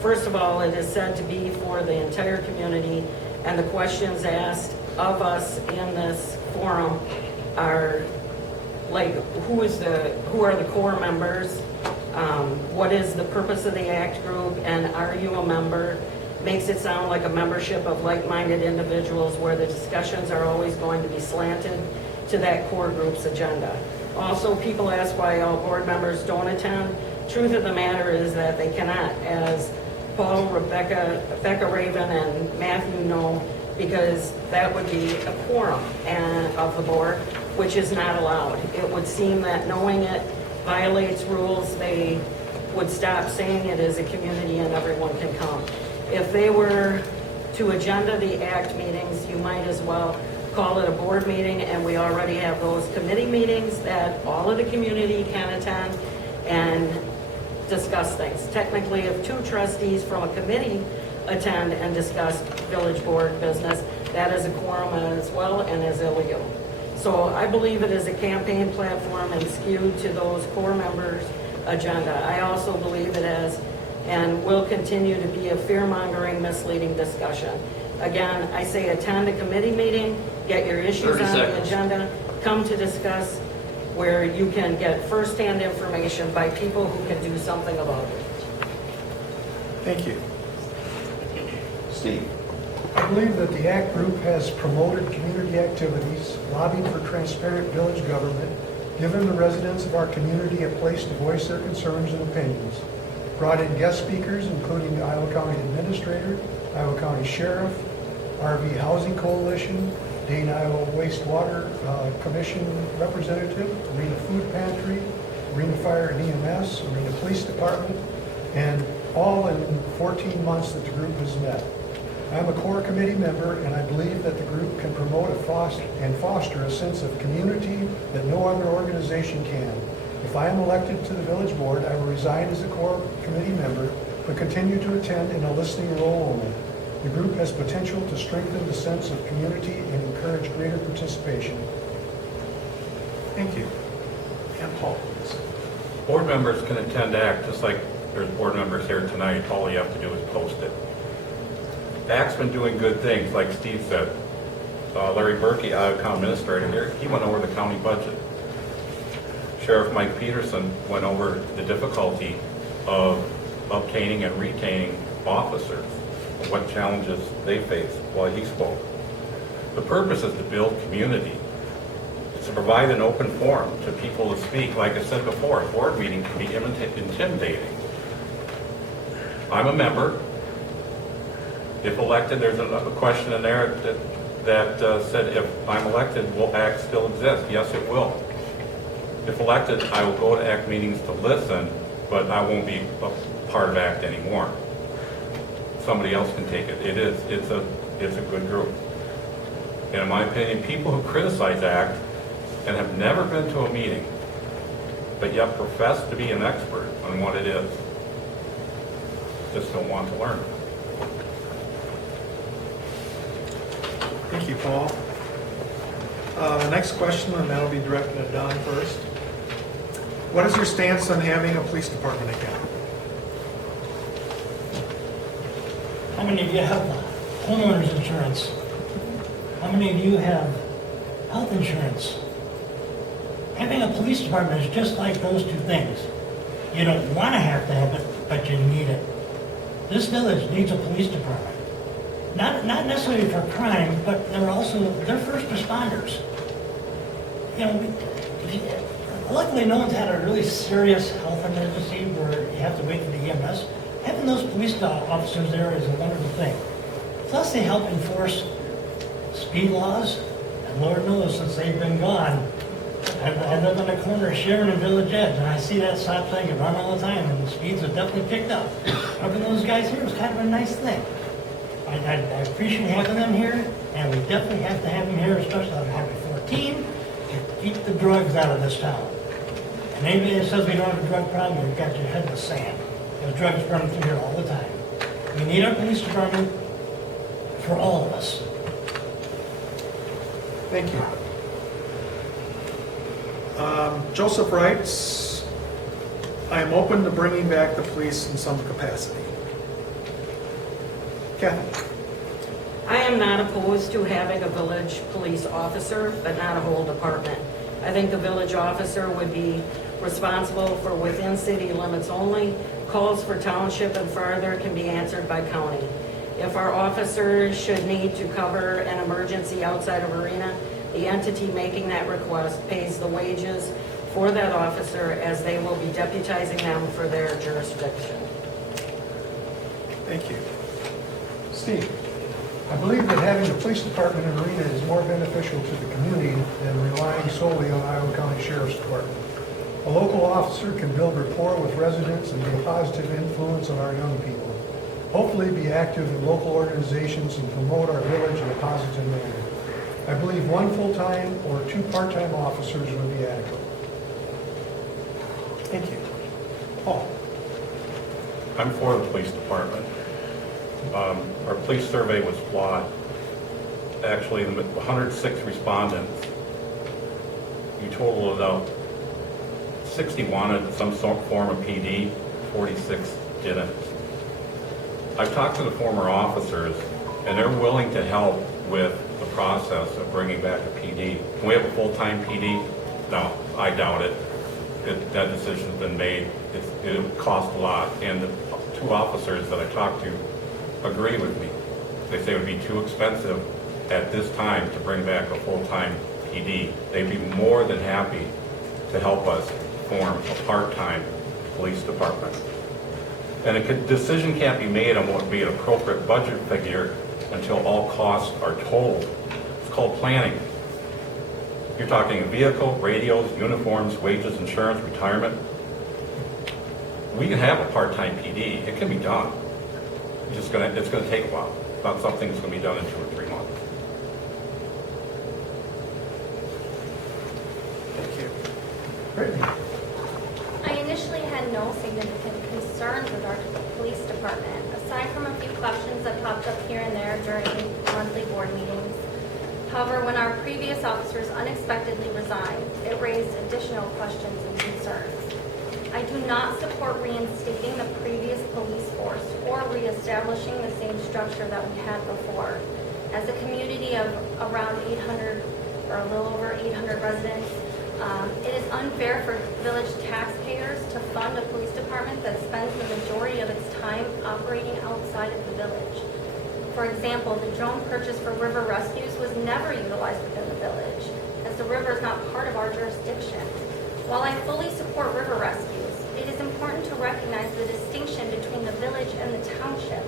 First of all, it is said to be for the entire community, and the questions asked of us in this forum are like, who are the core members? What is the purpose of the ACT group, and are you a member? Makes it sound like a membership of like-minded individuals where the discussions are always going to be slanted to that core group's agenda. Also, people ask why all board members don't attend. Truth of the matter is that they cannot, as Paul, Becca Raven, and Matthew know, because that would be a quorum of the board, which is not allowed. It would seem that knowing it violates rules, they would stop saying it is a community and everyone can come. If they were to agenda the ACT meetings, you might as well call it a board meeting, and we already have those committee meetings that all of the community can attend and discuss things. Technically, if two trustees from a committee attend and discuss village board business, that is a quorum as well and is illegal. So I believe it is a campaign platform and skewed to those core members' agenda. I also believe it is and will continue to be a fear-mongering, misleading discussion. Again, I say attend a committee meeting, get your issues 30 on the seconds. agenda, come to discuss where you can get firsthand information by people who can do something about it. Thank you. Steve? I believe that the ACT group has promoted community activities, lobbied for transparent village government, given the residents of our community a place to voice their concerns and opinions, brought in guest speakers including the Iowa County Administrator, Iowa County Sheriff, RV Housing Coalition, Dane Iowa Wastewater Commission Representative, Arena Food Pantry, Arena Fire and EMS, Arena Police Department, and all in 14 months that the group has met. I'm a core committee member, and I believe that the group can promote and foster a sense of community that no other organization can. If I am elected to the village board, I will resign as a core committee member, but continue to attend in a listening role only. The group has potential to strengthen the sense of community and encourage greater participation. Thank you. And Paul, please. Board members can attend ACT just like there's board members here tonight. All you have to do is post it. ACT's been doing good things, like Steve said. Larry Berkey, Iowa County Administrator here, he went over the county budget. Sheriff Mike Peterson went over the difficulty of obtaining and retaining officers, and what challenges they face while he spoke. The purpose is to build community. It's to provide an open forum to people to speak. Like I said before, a board meeting can be intimidating. I'm a member. If elected, there's a question in there that said, if I'm elected, will ACT still exist? Yes, it will. If elected, I will go to ACT meetings to listen, but I won't be a part of ACT anymore. Somebody else can take it. It's a good group. And in my opinion, people who criticize ACT and have never been to a meeting, but yet profess to be an expert on what it is, just don't want to learn. Thank you, Paul. Next question, and that'll be directed at Don first. What is your stance on having a police department again? How many of you have homeowners insurance? How many of you have health insurance? Having a police department is just like those two things. You don't want to have it, but you need it. This village needs a police department. Not necessarily for crime, but they're first responders. You know, luckily no one's had a really serious health emergency where you have to wait for the EMS. Having those police officers there is a wonderful thing. Plus they help enforce speed laws, and Lord knows since they've been gone, I live on the corner of Sharon and Village Edge, and I see that stop sign get run all the time, and the speeds have definitely picked up. Having those guys here is kind of a nice thing. I appreciate having them here, and we definitely have to have them here, especially on Highway 14, to keep the drugs out of this town. And anybody that says we don't have a drug problem, you've got your head in the sand. There's drugs running through here all the time. We need our police department for all of us. Thank you. Joseph writes, I am open to bringing back the police in some capacity. Kathy? I am not opposed to having a village police officer, but not a whole department. I think the village officer would be responsible for within city limits only. Calls for township and farther can be answered by county. If our officers should need to cover an emergency outside of arena, the entity making that request pays the wages for that officer as they will be deputizing them for their jurisdiction. Thank you. Steve, I believe that having a police department in Arena is more beneficial to the community than relying solely on Iowa County Sheriff's Department. A local officer can build rapport with residents and be a positive influence on our young people. Hopefully be active in local organizations and promote our village in a positive manner. I believe one full-time or 2 part-time officers would be adequate. Thank you. Paul? I'm for the police department. Our police survey was flawed. Actually, the 106 respondents, you totaled it out. 60 wanted some form of PD, 46 didn't. I've talked to the former officers, and they're willing to help with the process of bringing back a PD. Can we have a full-time PD? No, I doubt it. That decision's been made. It would cost a lot, and the 2 officers that I talked to agree with me. They say it would be too expensive at this time to bring back a full-time PD. They'd be more than happy to help us form a part-time police department. And a decision can't be made on what would be an appropriate budget figure until all costs are totaled. It's called planning. You're talking a vehicle, radios, uniforms, wages, insurance, retirement. We can have a part-time PD. It can be done. It's going to take a while. It's not something that's going to be done in 2 or 3 months. Thank you. Brittany? I initially had no significant concerns with our police department, aside from a few questions that popped up here and there during monthly board meetings. However, when our previous officers unexpectedly resigned, it raised additional questions and concerns. I do not support reinstating the previous police force or reestablishing the same structure that we had before. As a community of around 800 or a little over 800 residents, it is unfair for village taxpayers to fund a police department that spends the majority of its time operating outside of the village. For example, the drone purchase for river rescues was never utilized within the village, as the river is not part of our jurisdiction. While I fully support river rescues, it is important to recognize the distinction between the village and the township.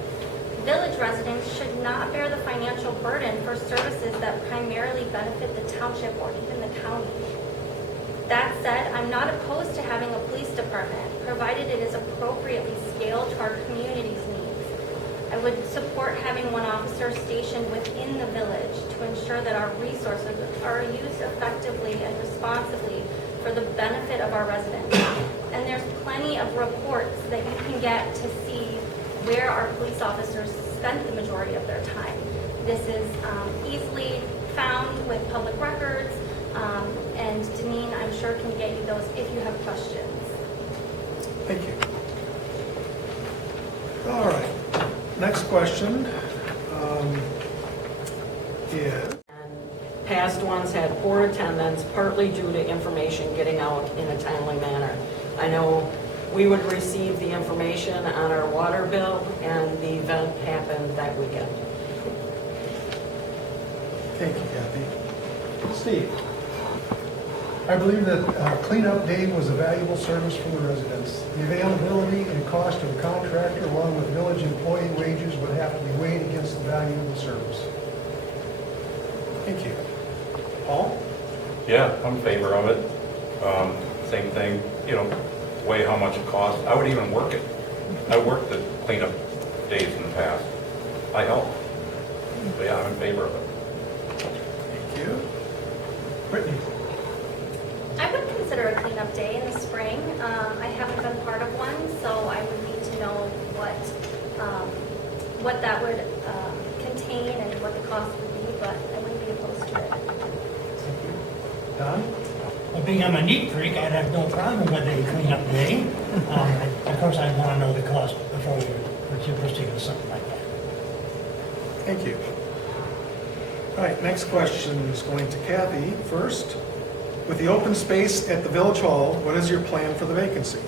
Village residents should not bear the financial burden for services that primarily benefit the township or even the county. That said, I'm not opposed to having a police department, provided it is appropriately scaled to our community's needs. I would support having one officer stationed within the village to ensure that our resources are used effectively and responsibly for the benefit of our residents. And there's plenty of reports that you can get to see where our police officers spent the majority of their time. This is easily found with public records, and Deneen, I'm sure, can get you those if you have questions. Thank you. All right. Next question is, And past ones had poor attendance, partly due to information getting out in a timely manner. I know we would receive the information on our water bill, and the event happened that weekend. thank you, Kathy. Steve? I believe that cleanup day was a valuable service for the residents. The availability and cost of a contractor along with village employee wages would have to be weighed against the value of the service. Thank you. Paul? Yeah, I'm in favor of it. Same thing, weigh how much it costs. I would even work it. I worked the cleanup days in the past. I helped. But yeah, I'm in favor of it. Thank you. Brittany? I would consider a cleanup day in the spring. I haven't been part of one, so I would need to know what what that would contain and what the cost would be, but I wouldn't be opposed to it. Don? Well, being I'm a neat freak, I'd have no problem with a cleanup day. Of course, I'd want to know the cost before we were to proceed with something like that. Thank you. All right, next question is going to Kathy first. With the open space at the Village Hall, what is your plan for the vacancy?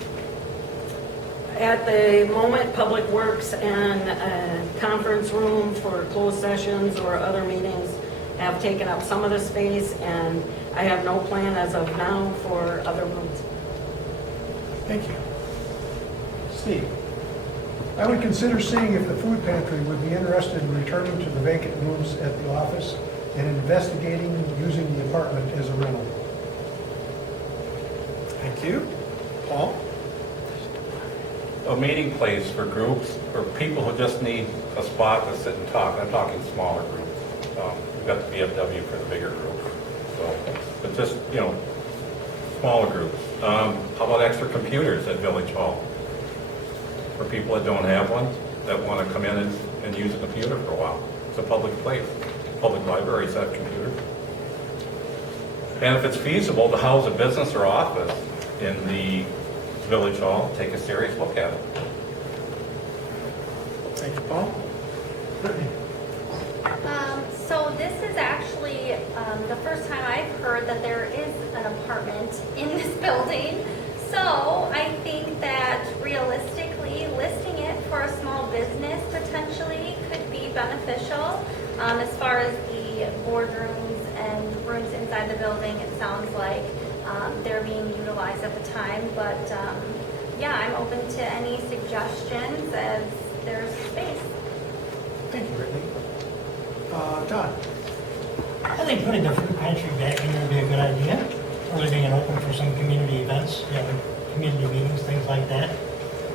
At the moment, Public Works and a conference room for closed sessions or other meetings have taken up some of the space, and I have no plan as of now for other rooms. Thank you. Steve? I would consider seeing if the food pantry would be interested in returning to the vacant rooms at the office and investigating using the apartment as a rental. Thank you. Paul? A meeting place for groups or people who just need a spot to sit and talk. I'm talking smaller groups. We've got the VFW for the bigger groups. So, but just, smaller groups. How about extra computers at Village Hall? For people that don't have one, that want to come in and use a computer for a while. It's a public place. Public libraries have computers. And if it's feasible to house a business or office in the Village Hall, take a serious look at it. Thank you, Paul. Brittany? So this is actually the first time I've heard that there is an apartment in this building. So I think that realistically, listing it for a small business potentially could be beneficial. As far as the boardrooms and rooms inside the building, it sounds like they're being utilized at the time. But yeah, I'm open to any suggestions as there's space. Thank you, Brittany. Don? I think putting the food pantry back in there would be a good idea, or leaving it open for some community events, community meetings, things like that.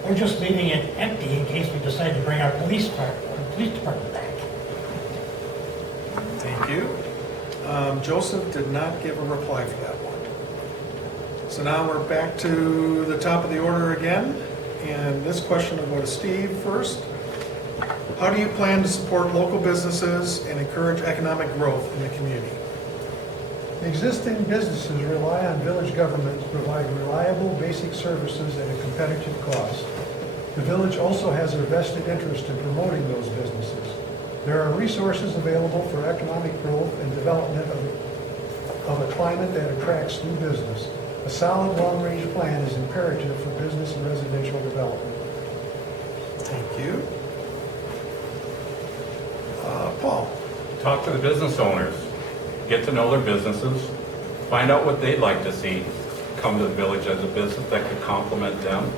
Or just leaving it empty in case we decide to bring our police department back. Thank you. Joseph did not give a reply for that one. So now we're back to the top of the order again. And this question will go to Steve first. How do you plan to support local businesses and encourage economic growth in the community? Existing businesses rely on village government to provide reliable, basic services at a competitive cost. The village also has a vested interest in promoting those businesses. There are resources available for economic growth and development of a climate that attracts new business. A solid long-range plan is imperative for business and residential development. Thank you. Paul? Talk to the business owners. Get to know their businesses. Find out what they'd like to see come to the village as a business that could complement them.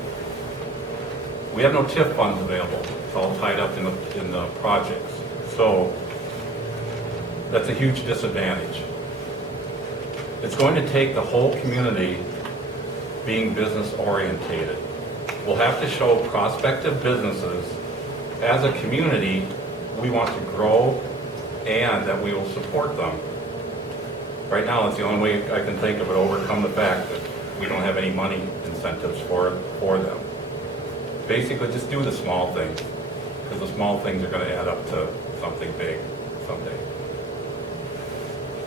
We have no TIF funds available. It's all tied up in the projects. So that's a huge disadvantage. It's going to take the whole community being business orientated. We'll have to show prospective businesses as a community we want to grow and that we will support them. Right now, it's the only way I can think of it, overcome the fact that we don't have any money incentives for them. Basically, just do the small things, because the small things are going to add up to something big someday.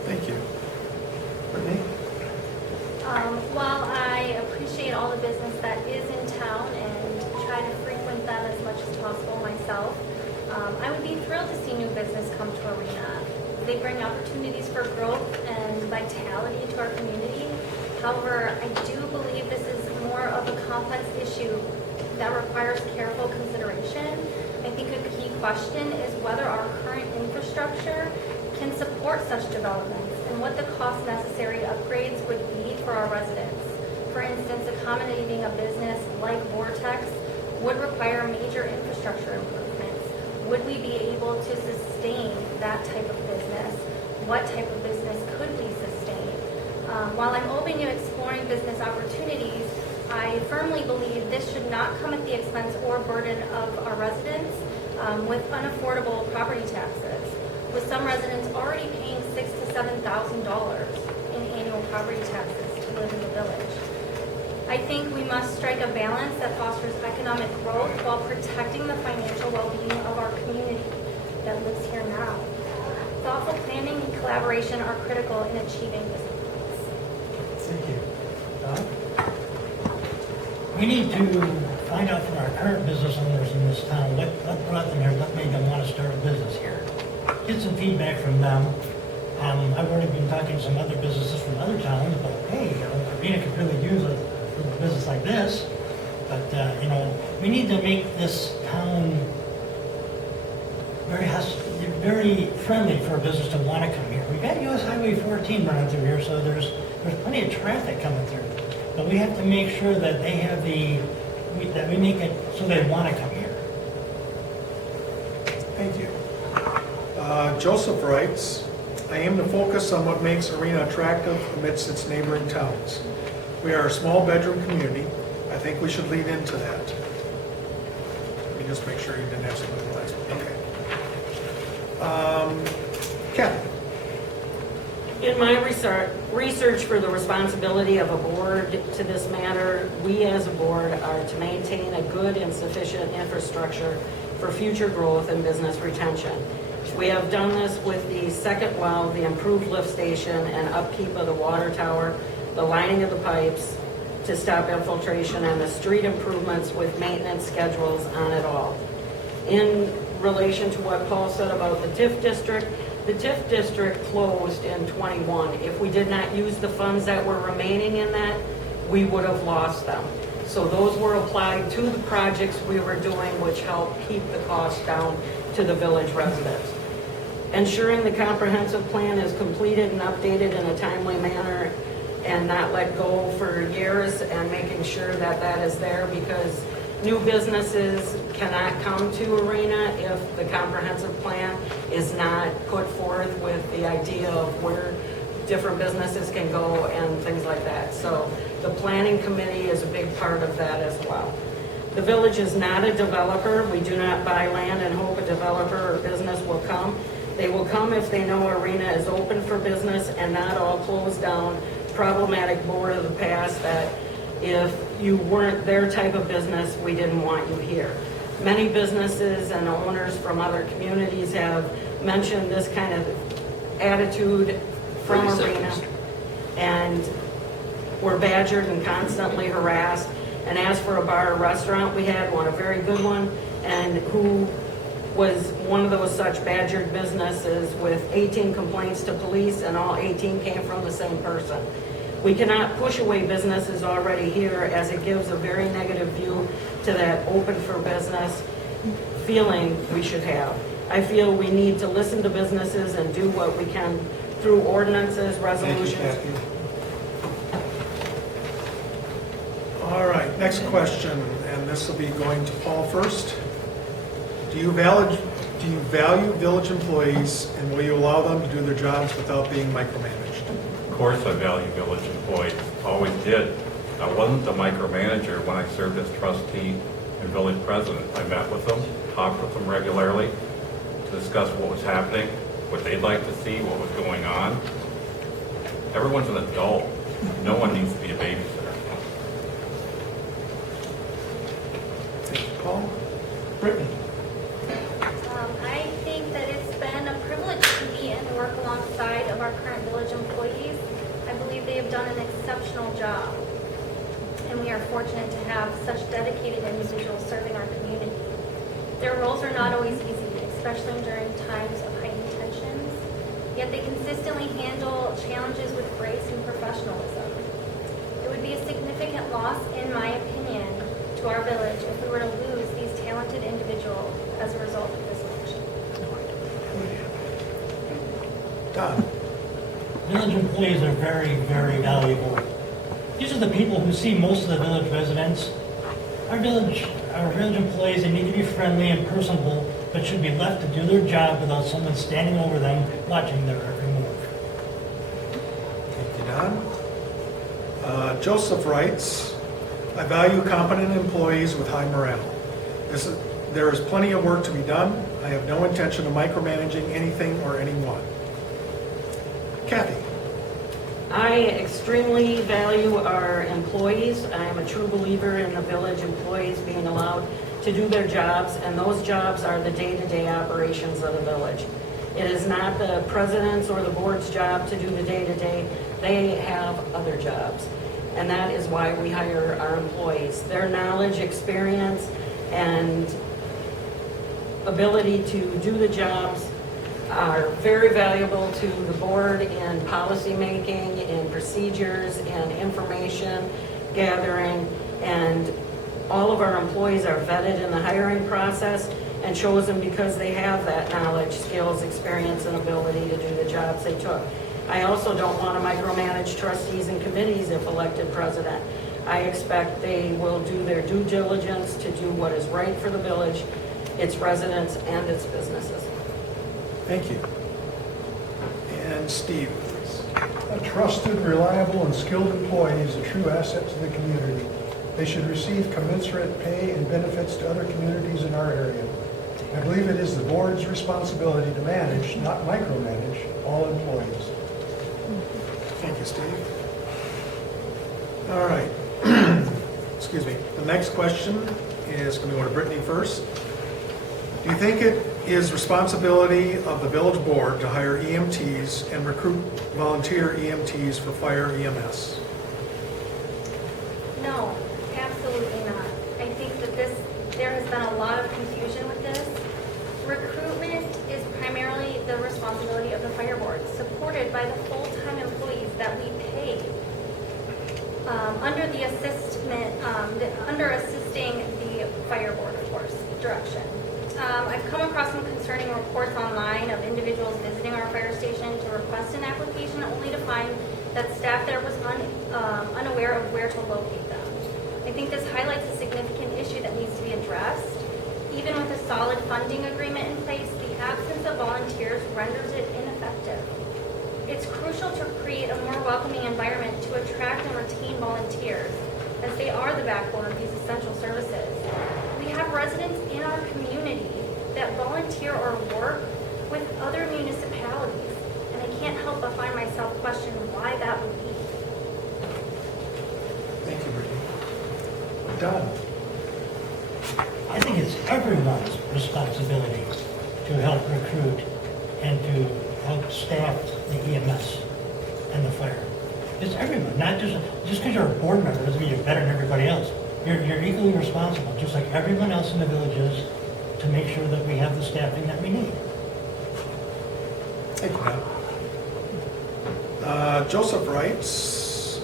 Thank you. Brittany? While I appreciate all the business that is in town and try to frequent them as much as possible myself, I would be thrilled to see new business come to Arena. They bring opportunities for growth and vitality to our community. However, I do believe this is more of a complex issue that requires careful consideration. I think a key question is whether our current infrastructure can support such developments and what the cost necessary upgrades would be for our residents. For instance, accommodating a business like Vortex would require major infrastructure improvements. Would we be able to sustain that type of business? What type of business could we sustain? While I'm open to exploring business opportunities, I firmly believe this should not come at the expense or burden of our residents with unaffordable property taxes, with some residents already paying $6,000 to $7,000 in annual property taxes to live in the village. I think we must strike a balance that fosters economic growth while protecting the financial well-being of our community that lives here now. Thoughtful planning and collaboration are critical in achieving this balance. Thank you. Don? We need to find out from our current business owners in this town what brought them here, what made them want to start a business here. Get some feedback from them. I've already been talking to some other businesses from other towns about, hey, Arena could really use a business like this. But, we need to make this town very friendly for a business to want to come here. We've got US Highway 14 running through here, so there's plenty of traffic coming through. But we have to make sure that they have that we make it so they want to come here. Thank you. Joseph writes, I aim to focus on what makes Arena attractive amidst its neighboring towns. We are a small bedroom community. I think we should lead into that. Let me just make sure you didn't have something in the last one. Okay. Kathy? In my research for the responsibility of a board to this matter, we as a board are to maintain a good and sufficient infrastructure for future growth and business retention. We have done this with the second well, the improved lift station and upkeep of the water tower, the lining of the pipes to stop infiltration, and the street improvements with maintenance schedules on it all. In relation to what Paul said about the TIF district, the TIF district closed in 21. If we did not use the funds that were remaining in that, we would have lost them. So those were applied to the projects we were doing, which helped keep the cost down to the village residents. Ensuring the comprehensive plan is completed and updated in a timely manner and not let go for years, and making sure that that is there, because new businesses cannot come to Arena if the comprehensive plan is not put forth with the idea of where different businesses can go and things like that. So the planning committee is a big part of that as well. The village is not a developer. We do not buy land and hope a developer or business will come. They will come if they know Arena is open for business and not all closed down, problematic board of the past that if you weren't their type of business, we didn't want you here. Many businesses and owners from other communities have mentioned this kind of attitude from Arena, and were badgered and constantly harassed. And as for a bar or restaurant, we had one, a very good one, and who was one of those such badgered businesses with 18 complaints to police, and all 18 came from the same person. We cannot push away businesses already here, as it gives a very negative view to that open for business feeling we should have. I feel we need to listen to businesses and do what we can through ordinances, resolutions. Thank you, Kathy. All right, next question, and this will be going to Paul first. Do you value village employees, and will you allow them to do their jobs without being micromanaged? Of course I value village employees, always did. I wasn't a micromanager when I served as trustee and village president. I met with them, talked with them regularly to discuss what was happening, what they'd like to see, what was going on. Everyone's an adult. No one needs to be a babysitter. Thank you, Paul. Brittany? I think that it's been a privilege to be and to work alongside of our current village employees. I believe they have done an exceptional job, and we are fortunate to have such dedicated individuals serving our community. Their roles are not always easy, especially during times of heightened tensions, yet they consistently handle challenges with grace and professionalism. It would be a significant loss, in my opinion, to our village if we were to lose these talented individuals as a result of this election. Don? Village employees are very, very valuable. These are the people who see most of the village residents. Our village employees, they need to be friendly and personable, but should be left to do their job without someone standing over them, watching their every move. Thank you, Don. Joseph writes, I value competent employees with high morale. There is plenty of work to be done. I have no intention of micromanaging anything or anyone. Kathy? I extremely value our employees. I am a true believer in the village employees being allowed to do their jobs, and those jobs are the day-to-day operations of the village. It is not the president's or the board's job to do the day-to-day. They have other jobs, and that is why we hire our employees. Their knowledge, experience, and ability to do the jobs are very valuable to the board in policy making, in procedures, and information gathering, and all of our employees are vetted in the hiring process and chosen because they have that knowledge, skills, experience, and ability to do the jobs they took. I also don't want to micromanage trustees and committees if elected president. I expect they will do their due diligence to do what is right for the village, its residents, and its businesses. Thank you. And Steve, please. A trusted, reliable, and skilled employee is a true asset to the community. They should receive commensurate pay and benefits to other communities in our area. I believe it is the board's responsibility to manage, not micromanage, all employees. Thank you, Steve. All right. Excuse me. The next question is going to go to Brittany first. Do you think it is responsibility of the village board to hire EMTs and recruit volunteer EMTs for fire EMS? No, absolutely not. I think that there has been a lot of confusion with this. Recruitment is primarily the responsibility of the fire board, supported by the full-time employees that we pay under assisting the fire board, of course, direction. I've come across some concerning reports online of individuals visiting our fire station to request an application only to find that staff there was unaware of where to locate them. I think this highlights a significant issue that needs to be addressed. Even with a solid funding agreement in place, the absence of volunteers renders it ineffective. It's crucial to create a more welcoming environment to attract and retain volunteers, as they are the backbone of these essential services. We have residents in our community that volunteer or work with other municipalities, and I can't help but find myself questioning why that would be. Thank you, Brittany. Don? I think it's everyone's responsibility to help recruit and to help staff the EMS and the fire. It's everyone, not just because you're a board member doesn't mean you're better than everybody else. You're equally responsible, just like everyone else in the village is, to make sure that we have the staffing that we need. Thank you, Don. Joseph writes,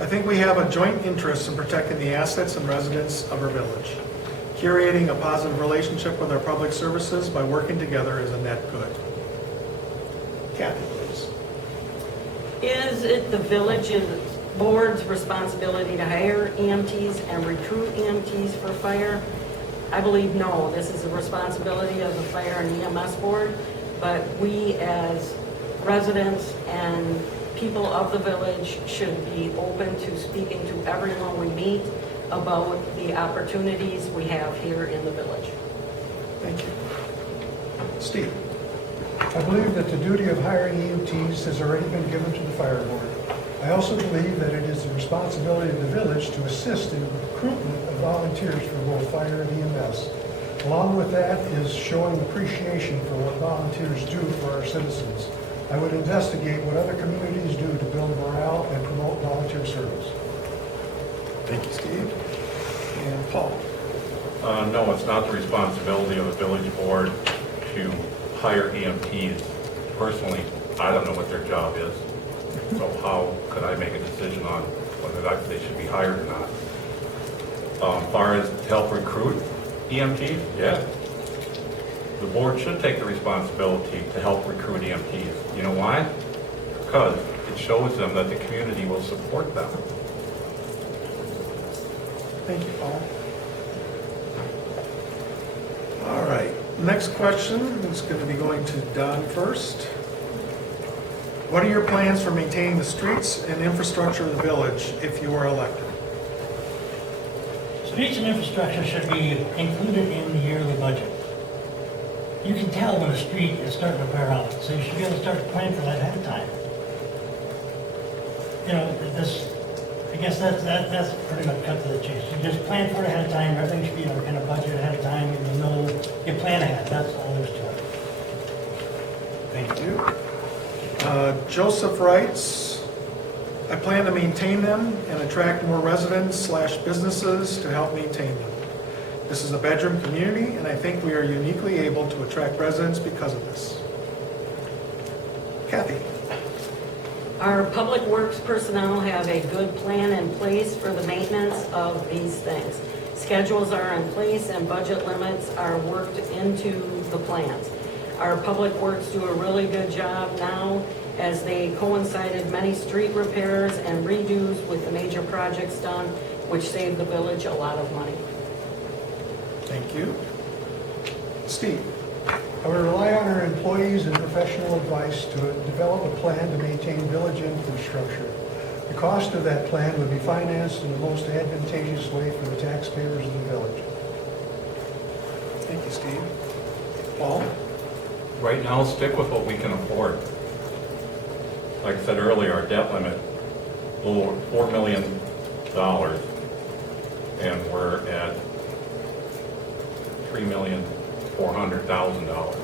I think we have a joint interest in protecting the assets and residents of our village. Curating a positive relationship with our public services by working together is a net good. Kathy, please. Is it the village's board's responsibility to hire EMTs and recruit EMTs for fire? I believe no. This is the responsibility of the fire and EMS board, but we as residents and people of the village should be open to speaking to everyone we meet about the opportunities we have here in the village. Thank you. Steve? I believe that the duty of hiring EMTs has already been given to the fire board. I also believe that it is the responsibility of the village to assist in the recruitment of volunteers for both fire and EMS. Along with that is showing appreciation for what volunteers do for our citizens. I would investigate what other communities do to build morale and promote volunteer service. Thank you, Steve. And Paul? No, it's not the responsibility of the village board to hire EMTs. Personally, I don't know what their job is, so how could I make a decision on whether they should be hired or not? As far as to help recruit EMTs, yeah. The board should take the responsibility to help recruit EMTs. You know why? Because it shows them that the community will support them. Thank you, Paul. All right, next question is going to be going to Don first. What are your plans for maintaining the streets and infrastructure of the village if you are elected? Streets and infrastructure should be included in the yearly budget. You can tell when a street is starting to wear out, so you should be able to start planning for that ahead of time. you know, this, I guess that's pretty much cut to the chase. You just plan for it ahead of time, everything should be, you know, kind of budgeted ahead of time, and you know, you plan ahead, that's all there is to it. Thank you. Joseph writes, I plan to maintain them and attract more residents/businesses to help maintain them. This is a bedroom community, and I think we are uniquely able to attract residents because of this. Kathy? Our public works personnel have a good plan in place for the maintenance of these things. Schedules are in place and budget limits are worked into the plans. Our public works do a really good job now as they coincided many street repairs and redos with the major projects done, which saved the village a lot of money. Thank you. Steve? I would rely on our employees and professional advice to develop a plan to maintain village infrastructure. The cost of that plan would be financed in the most advantageous way for the taxpayers of the village. Thank you, Steve. Paul? Right now, stick with what we can afford. Like I said earlier, our debt limit, a little over $4 million, and we're at $3,400,000.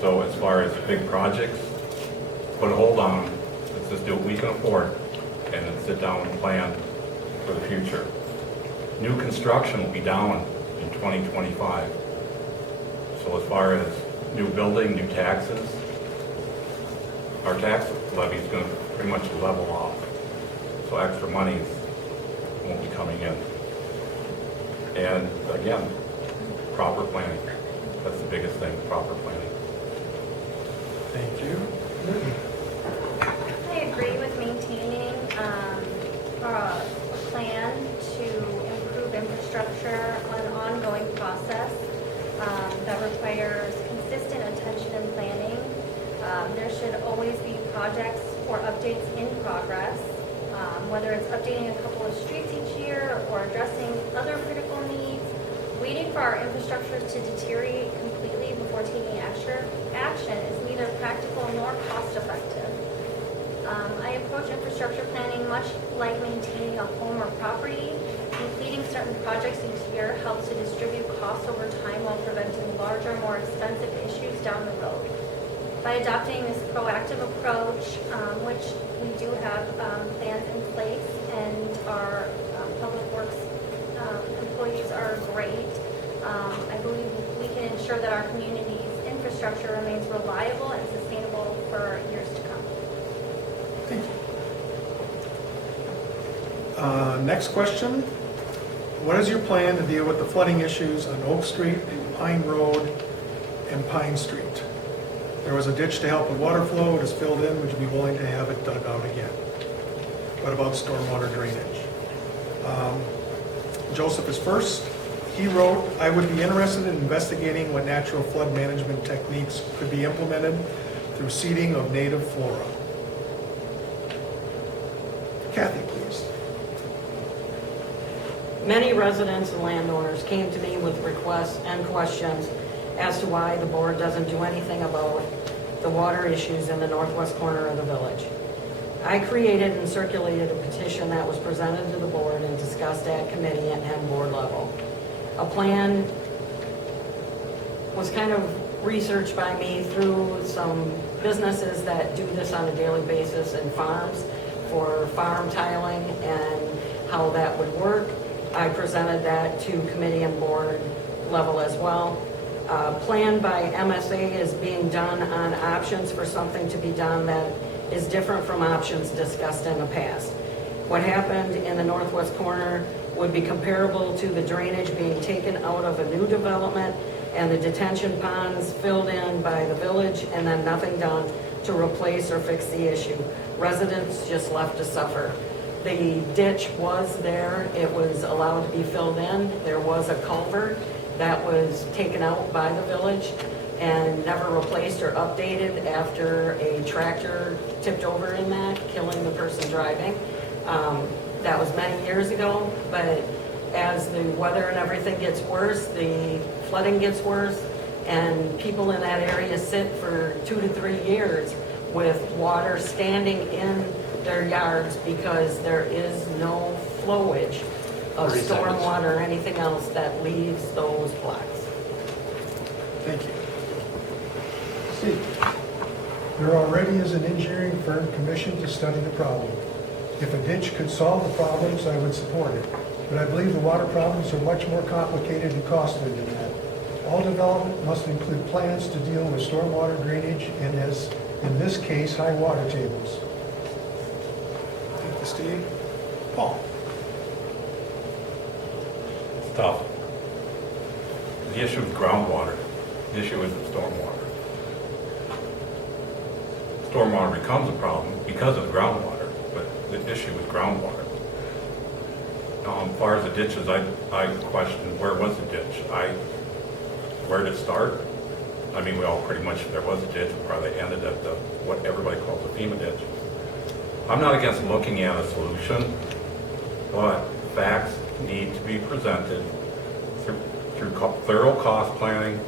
So as far as big projects, put a hold on them. Let's just do what we can afford, and then sit down and plan for the future. New construction will be down in 2025. So as far as new building, new taxes, our tax levy is going to pretty much level off. So extra money won't be coming in. And again, proper planning. That's the biggest thing, proper planning. Thank you. I agree with maintaining a plan to improve infrastructure on an ongoing process that requires consistent attention and planning. There should always be projects or updates in progress, whether it's updating a couple of streets each year or addressing other critical needs. Waiting for our infrastructure to deteriorate completely before taking action is neither practical nor cost-effective. I approach infrastructure planning much like maintaining a home or property. Completing certain projects each year helps to distribute costs over time while preventing larger, more expensive issues down the road. By adopting this proactive approach, which we do have plans in place, and our public works employees are great, I believe we can ensure that our community's infrastructure remains reliable and sustainable for years to come. Thank you. Next question. What is your plan to deal with the flooding issues on Oak Street, Pine Road, and Pine Street? There was a ditch to help with water flow. It is filled in. Would you be willing to have it dug out again? What about stormwater drainage? Joseph is first. He wrote, I would be interested in investigating what natural flood management techniques could be implemented through seeding of native flora. Kathy, please. Many residents and landowners came to me with requests and questions as to why the board doesn't do anything about the water issues in the northwest corner of the village. I created and circulated a petition that was presented to the board and discussed at committee and board level. A plan was kind of researched by me through some businesses that do this on a daily basis and farms for farm tiling and how that would work. I presented that to committee and board level as well. Plan by MSA is being done on options for something to be done that is different from options discussed in the past. What happened in the northwest corner would be comparable to the drainage being taken out of a new development and the detention ponds filled in by the village and then nothing done to replace or fix the issue. Residents just left to suffer. The ditch was there, it was allowed to be filled in. There was a culvert that was taken out by the village and never replaced or updated after a tractor tipped over in that, killing the person driving. That was many years ago, but as the weather and everything gets worse, the flooding gets worse, and people in that area sit for 2 to 3 years with water standing in their yards because there is no flowage of 30 seconds. stormwater or anything else that leaves those blocks. Thank you. Steve, there already is an engineering firm commissioned to study the problem. If a ditch could solve the problems, I would support it. But I believe the water problems are much more complicated and costly than that. All development must include plans to deal with stormwater drainage and, as in this case, high water tables. Thank you, Steve. Paul? It's tough. The issue is groundwater. The issue isn't stormwater. Stormwater becomes a problem because of the groundwater, but the issue is groundwater. As far as the ditches, I questioned where was the ditch? Where did it start? I mean, we all pretty much, there was a ditch, we probably ended at the, what everybody calls the FEMA ditch. I'm not against looking at a solution, but facts need to be presented through thorough cost planning,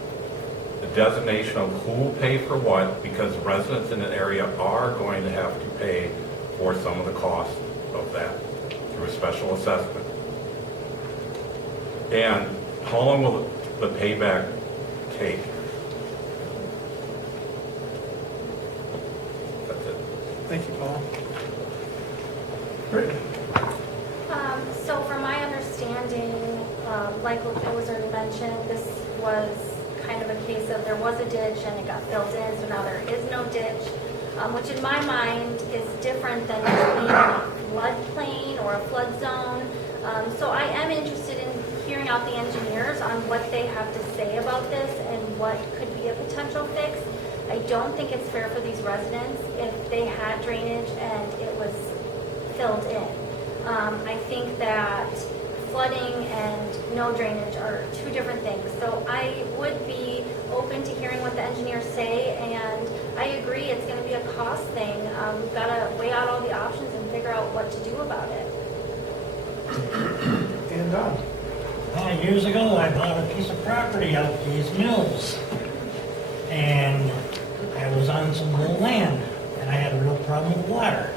the designation of who will pay for what, because residents in an area are going to have to pay for some of the costs of that through a special assessment. And how long will the payback take? That's it. Thank you, Paul. Brittany? So from my understanding, like it was already mentioned, this was kind of a case of there was a ditch and it got filled in, so now there is no ditch, which in my mind is different than being in a floodplain or a flood zone. So I am interested in hearing out the engineers on what they have to say about this and what could be a potential fix. I don't think it's fair for these residents if they had drainage and it was filled in. I think that flooding and no drainage are two different things. So I would be open to hearing what the engineers say, and I agree it's going to be a cost thing. We've got to weigh out all the options and figure out what to do about it. And Don? Years ago, I bought a piece of property out these mills, and I was on some low land, and I had a real problem with water.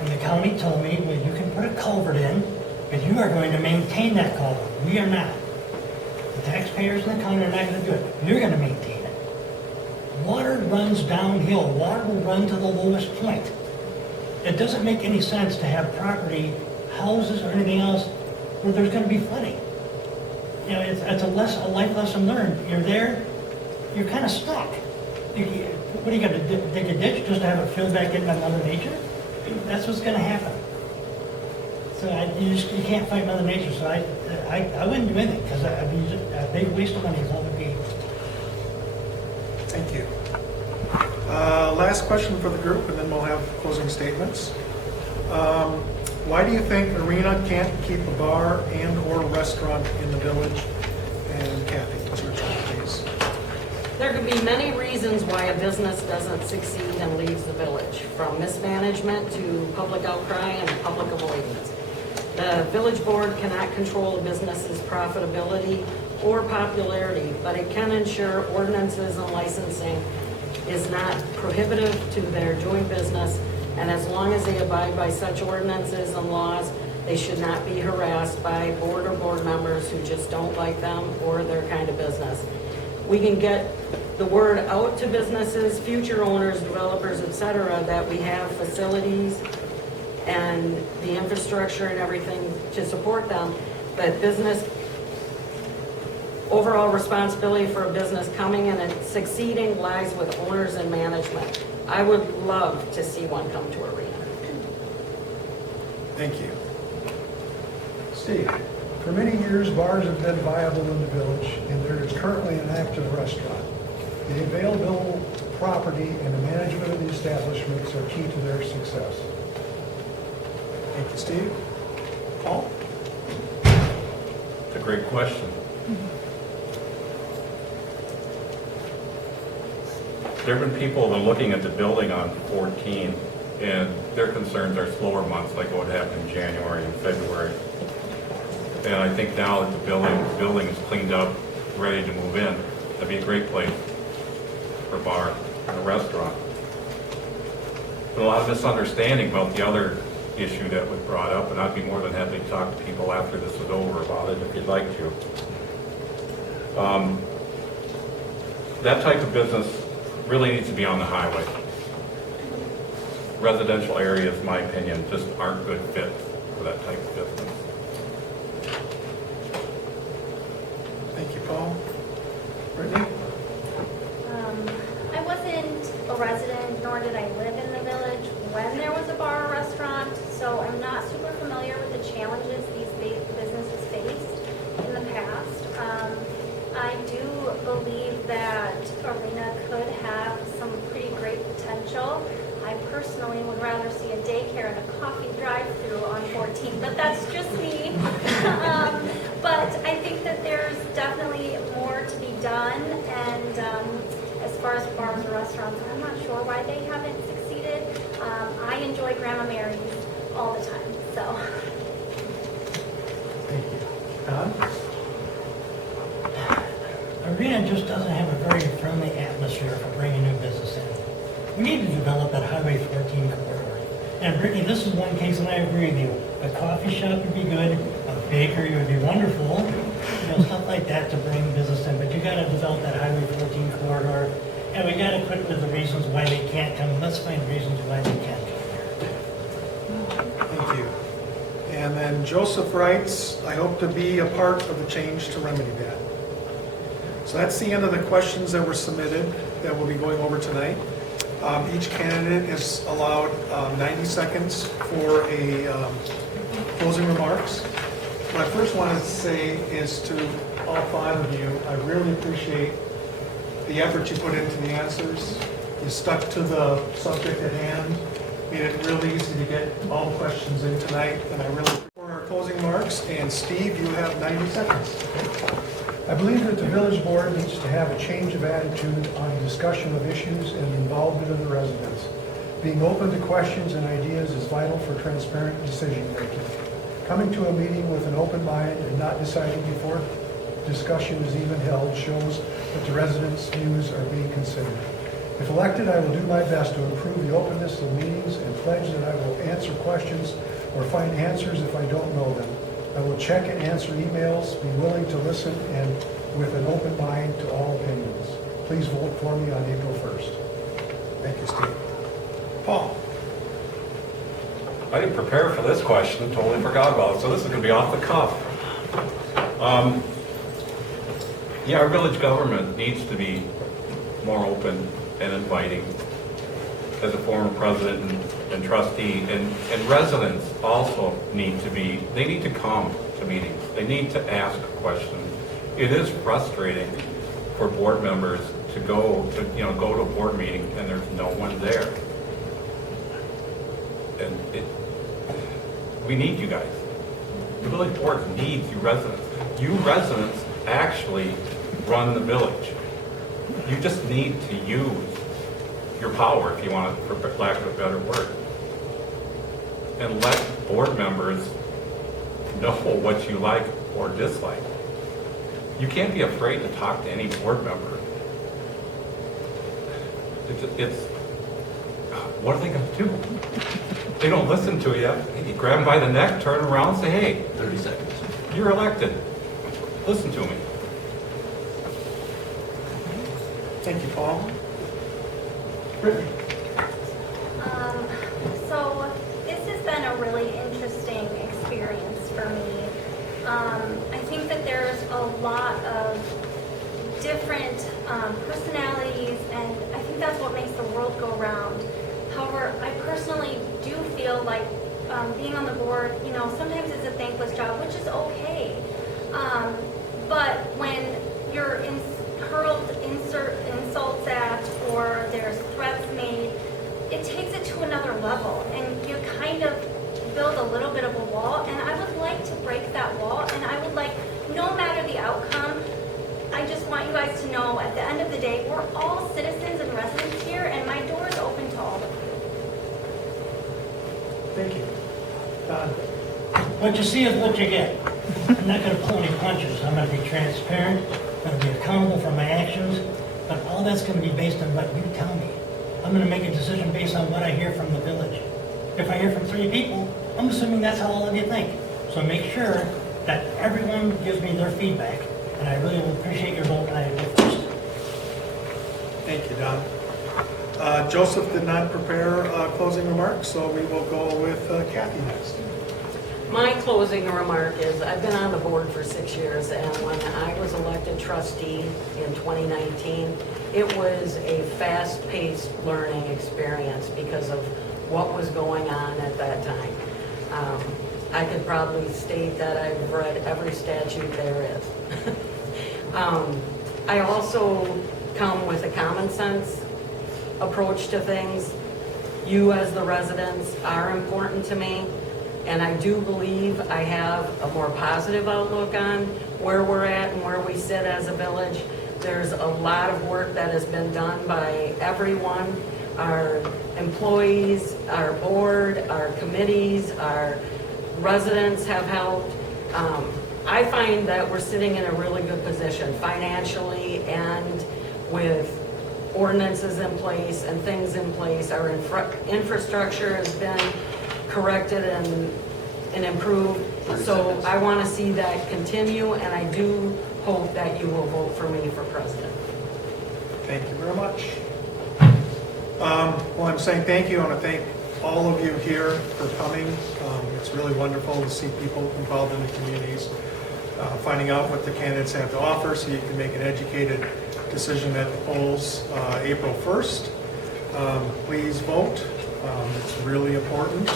And the county told me, well, you can put a culvert in, but you are going to maintain that culvert. We are not. The taxpayers in the county are not going to do it. You're going to maintain it. Water runs downhill. Water will run to the lowest point. It doesn't make any sense to have property, houses, or anything else where there's going to be flooding. You know, it's a life lesson learned. You're there, you're kind of stuck. What are you going to dig a ditch just to have it filled back in by Mother Nature? That's what's going to happen. So you can't fight Mother Nature. So I wouldn't do anything because I'd be a big waste of money is all it would be. Thank you. Last question for the group, and then we'll have closing statements. Why do you think Arena can't keep a bar and or restaurant in the village? And Kathy, it's your turn, please. There could be many reasons why a business doesn't succeed and leaves the village, from mismanagement to public outcry and public avoidance. The village board cannot control a business's profitability or popularity, but it can ensure ordinances and licensing is not prohibitive to their doing business, and as long as they abide by such ordinances and laws, they should not be harassed by board or board members who just don't like them or their kind of business. We can get the word out to businesses, future owners, developers, etc., that we have facilities and the infrastructure and everything to support them, but business, overall responsibility for a business coming in and succeeding lies with owners and management. I would love to see one come to Arena. Thank you. Steve, for many years, bars have been viable in the village, and there is currently an active restaurant. The available property and the management of the establishments are key to their success. Thank you, Steve. Paul? It's a great question. There have been people that are looking at the building on 14, and their concerns are slower months, like what happened in January and February. And I think now that the building is cleaned up, ready to move in, that'd be a great place for a bar and a restaurant. but a lot of misunderstanding about the other issue that was brought up, and I'd be more than happy to talk to people after this is over about it if you'd like to. That type of business really needs to be on the highway. Residential areas, in my opinion, just aren't good fits for that type of business. Thank you, Paul. Brittany? I wasn't a resident, nor did I live in the village when there was a bar or restaurant, so I'm not super familiar with the challenges these businesses faced in the past. I do believe that Arena could have some pretty great potential. I personally would rather see a daycare and a coffee drive-through on 14th, but that's just me. But I think that there's definitely more to be done, and as far as bars or restaurants, I'm not sure why they haven't succeeded. I enjoy Grandma Mary's all the time, so. Thank you. Don? Arena just doesn't have a very friendly atmosphere for bringing new business in. We need to develop that Highway 14 corridor. And Brittany, this is one case, and I agree with you. A coffee shop would be good, a bakery would be wonderful, stuff like that to bring business in. But you gotta develop that Highway 14 corridor, and we gotta quit with the reasons why they can't come. Let's find reasons why they can't come here. Thank you. And then Joseph writes, I hope to be a part of the change to remedy that. So that's the end of the questions that were submitted that we'll be going over tonight. Each candidate is allowed 90 seconds for a closing remarks. What I first wanted to say is to all five of you, I really appreciate the effort you put into the answers. You stuck to the subject at hand, made it really easy to get all the questions in tonight, and I really for our closing remarks. And Steve, you have 90 seconds. I believe that the village board needs to have a change of attitude on discussion of issues and involvement of the residents. Being open to questions and ideas is vital for transparent decision-making. Coming to a meeting with an open mind and not deciding before discussion is even held shows that the residents' views are being considered. If elected, I will do my best to improve the openness of meetings and pledge that I will answer questions or find answers if I don't know them. I will check and answer emails, be willing to listen, and with an open mind to all opinions. Please vote for me on April 1st. Thank you, Steve. Paul? I didn't prepare for this question, totally forgot about it, so this is going to be off the cuff. Yeah, our village government needs to be more open and inviting. As a former president and trustee, and residents also need to come to meetings. They need to ask questions. It is frustrating for board members to go to a board meeting and there's no one there. And we need you guys. The village board needs you residents. You residents actually run the village. You just need to use your power, if you want it, for lack of a better word. And let board members know what you like or dislike. You can't be afraid to talk to any board member. It's what are they going to do? They don't listen to you. You grab them by the neck, turn around, say, hey, 30 seconds. you're elected. Listen to me. Thank you, Paul. Brittany? So this has been a really interesting experience for me. I think that there's a lot of different personalities, and I think that's what makes the world go round. However, I personally do feel like being on the board, sometimes it's a thankless job, which is okay. But when you're hurled insults at, or there's threats made, it takes it to another level, and you kind of build a little bit of a wall, and I would like to break that wall, and I would like, no matter the outcome, I just want you guys to know, at the end of the day, we're all citizens and residents here, and my door is open to all of you. Thank you. Don? What you see is what you get. I'm not going to pull any punches. I'm going to be transparent. I'm going to be accountable for my actions. But all that's going to be based on what you tell me. I'm gonna make a decision based on what I hear from the village. If I hear from 3 people, I'm assuming that's how all of you think. So make sure that everyone gives me their feedback, and I really will appreciate your vote, and I go first. Thank you, Don. Joseph did not prepare closing remarks, so we will go with Kathy next. My closing remark is, I've been on the board for 6 years, and when I was elected trustee in 2019, it was a fast-paced learning experience because of what was going on at that time. I could probably state that I've read every statute there is. I also come with a common sense approach to things. You as the residents are important to me, and I do believe I have a more positive outlook on where we're at and where we sit as a village. There's a lot of work that has been done by everyone, our employees, our board, our committees, our residents have helped. I find that we're sitting in a really good position financially and with ordinances in place and things in place. Our infrastructure has been corrected and improved. So I want to see that continue, and I do hope that you will vote for me for president. Thank you very much. Well, I'm saying thank you. I want to thank all of you here for coming. It's really wonderful to see people involved in the communities, finding out what the candidates have to offer so you can make an educated decision at the polls April 1st. Please vote. It's really important.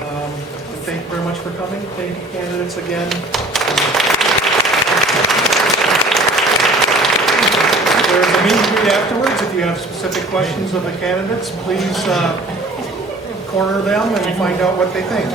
And thank you very much for coming. Thank you, candidates, again. There's a meet and greet afterwards. If you have specific questions of the candidates, please corner them and find out what they think.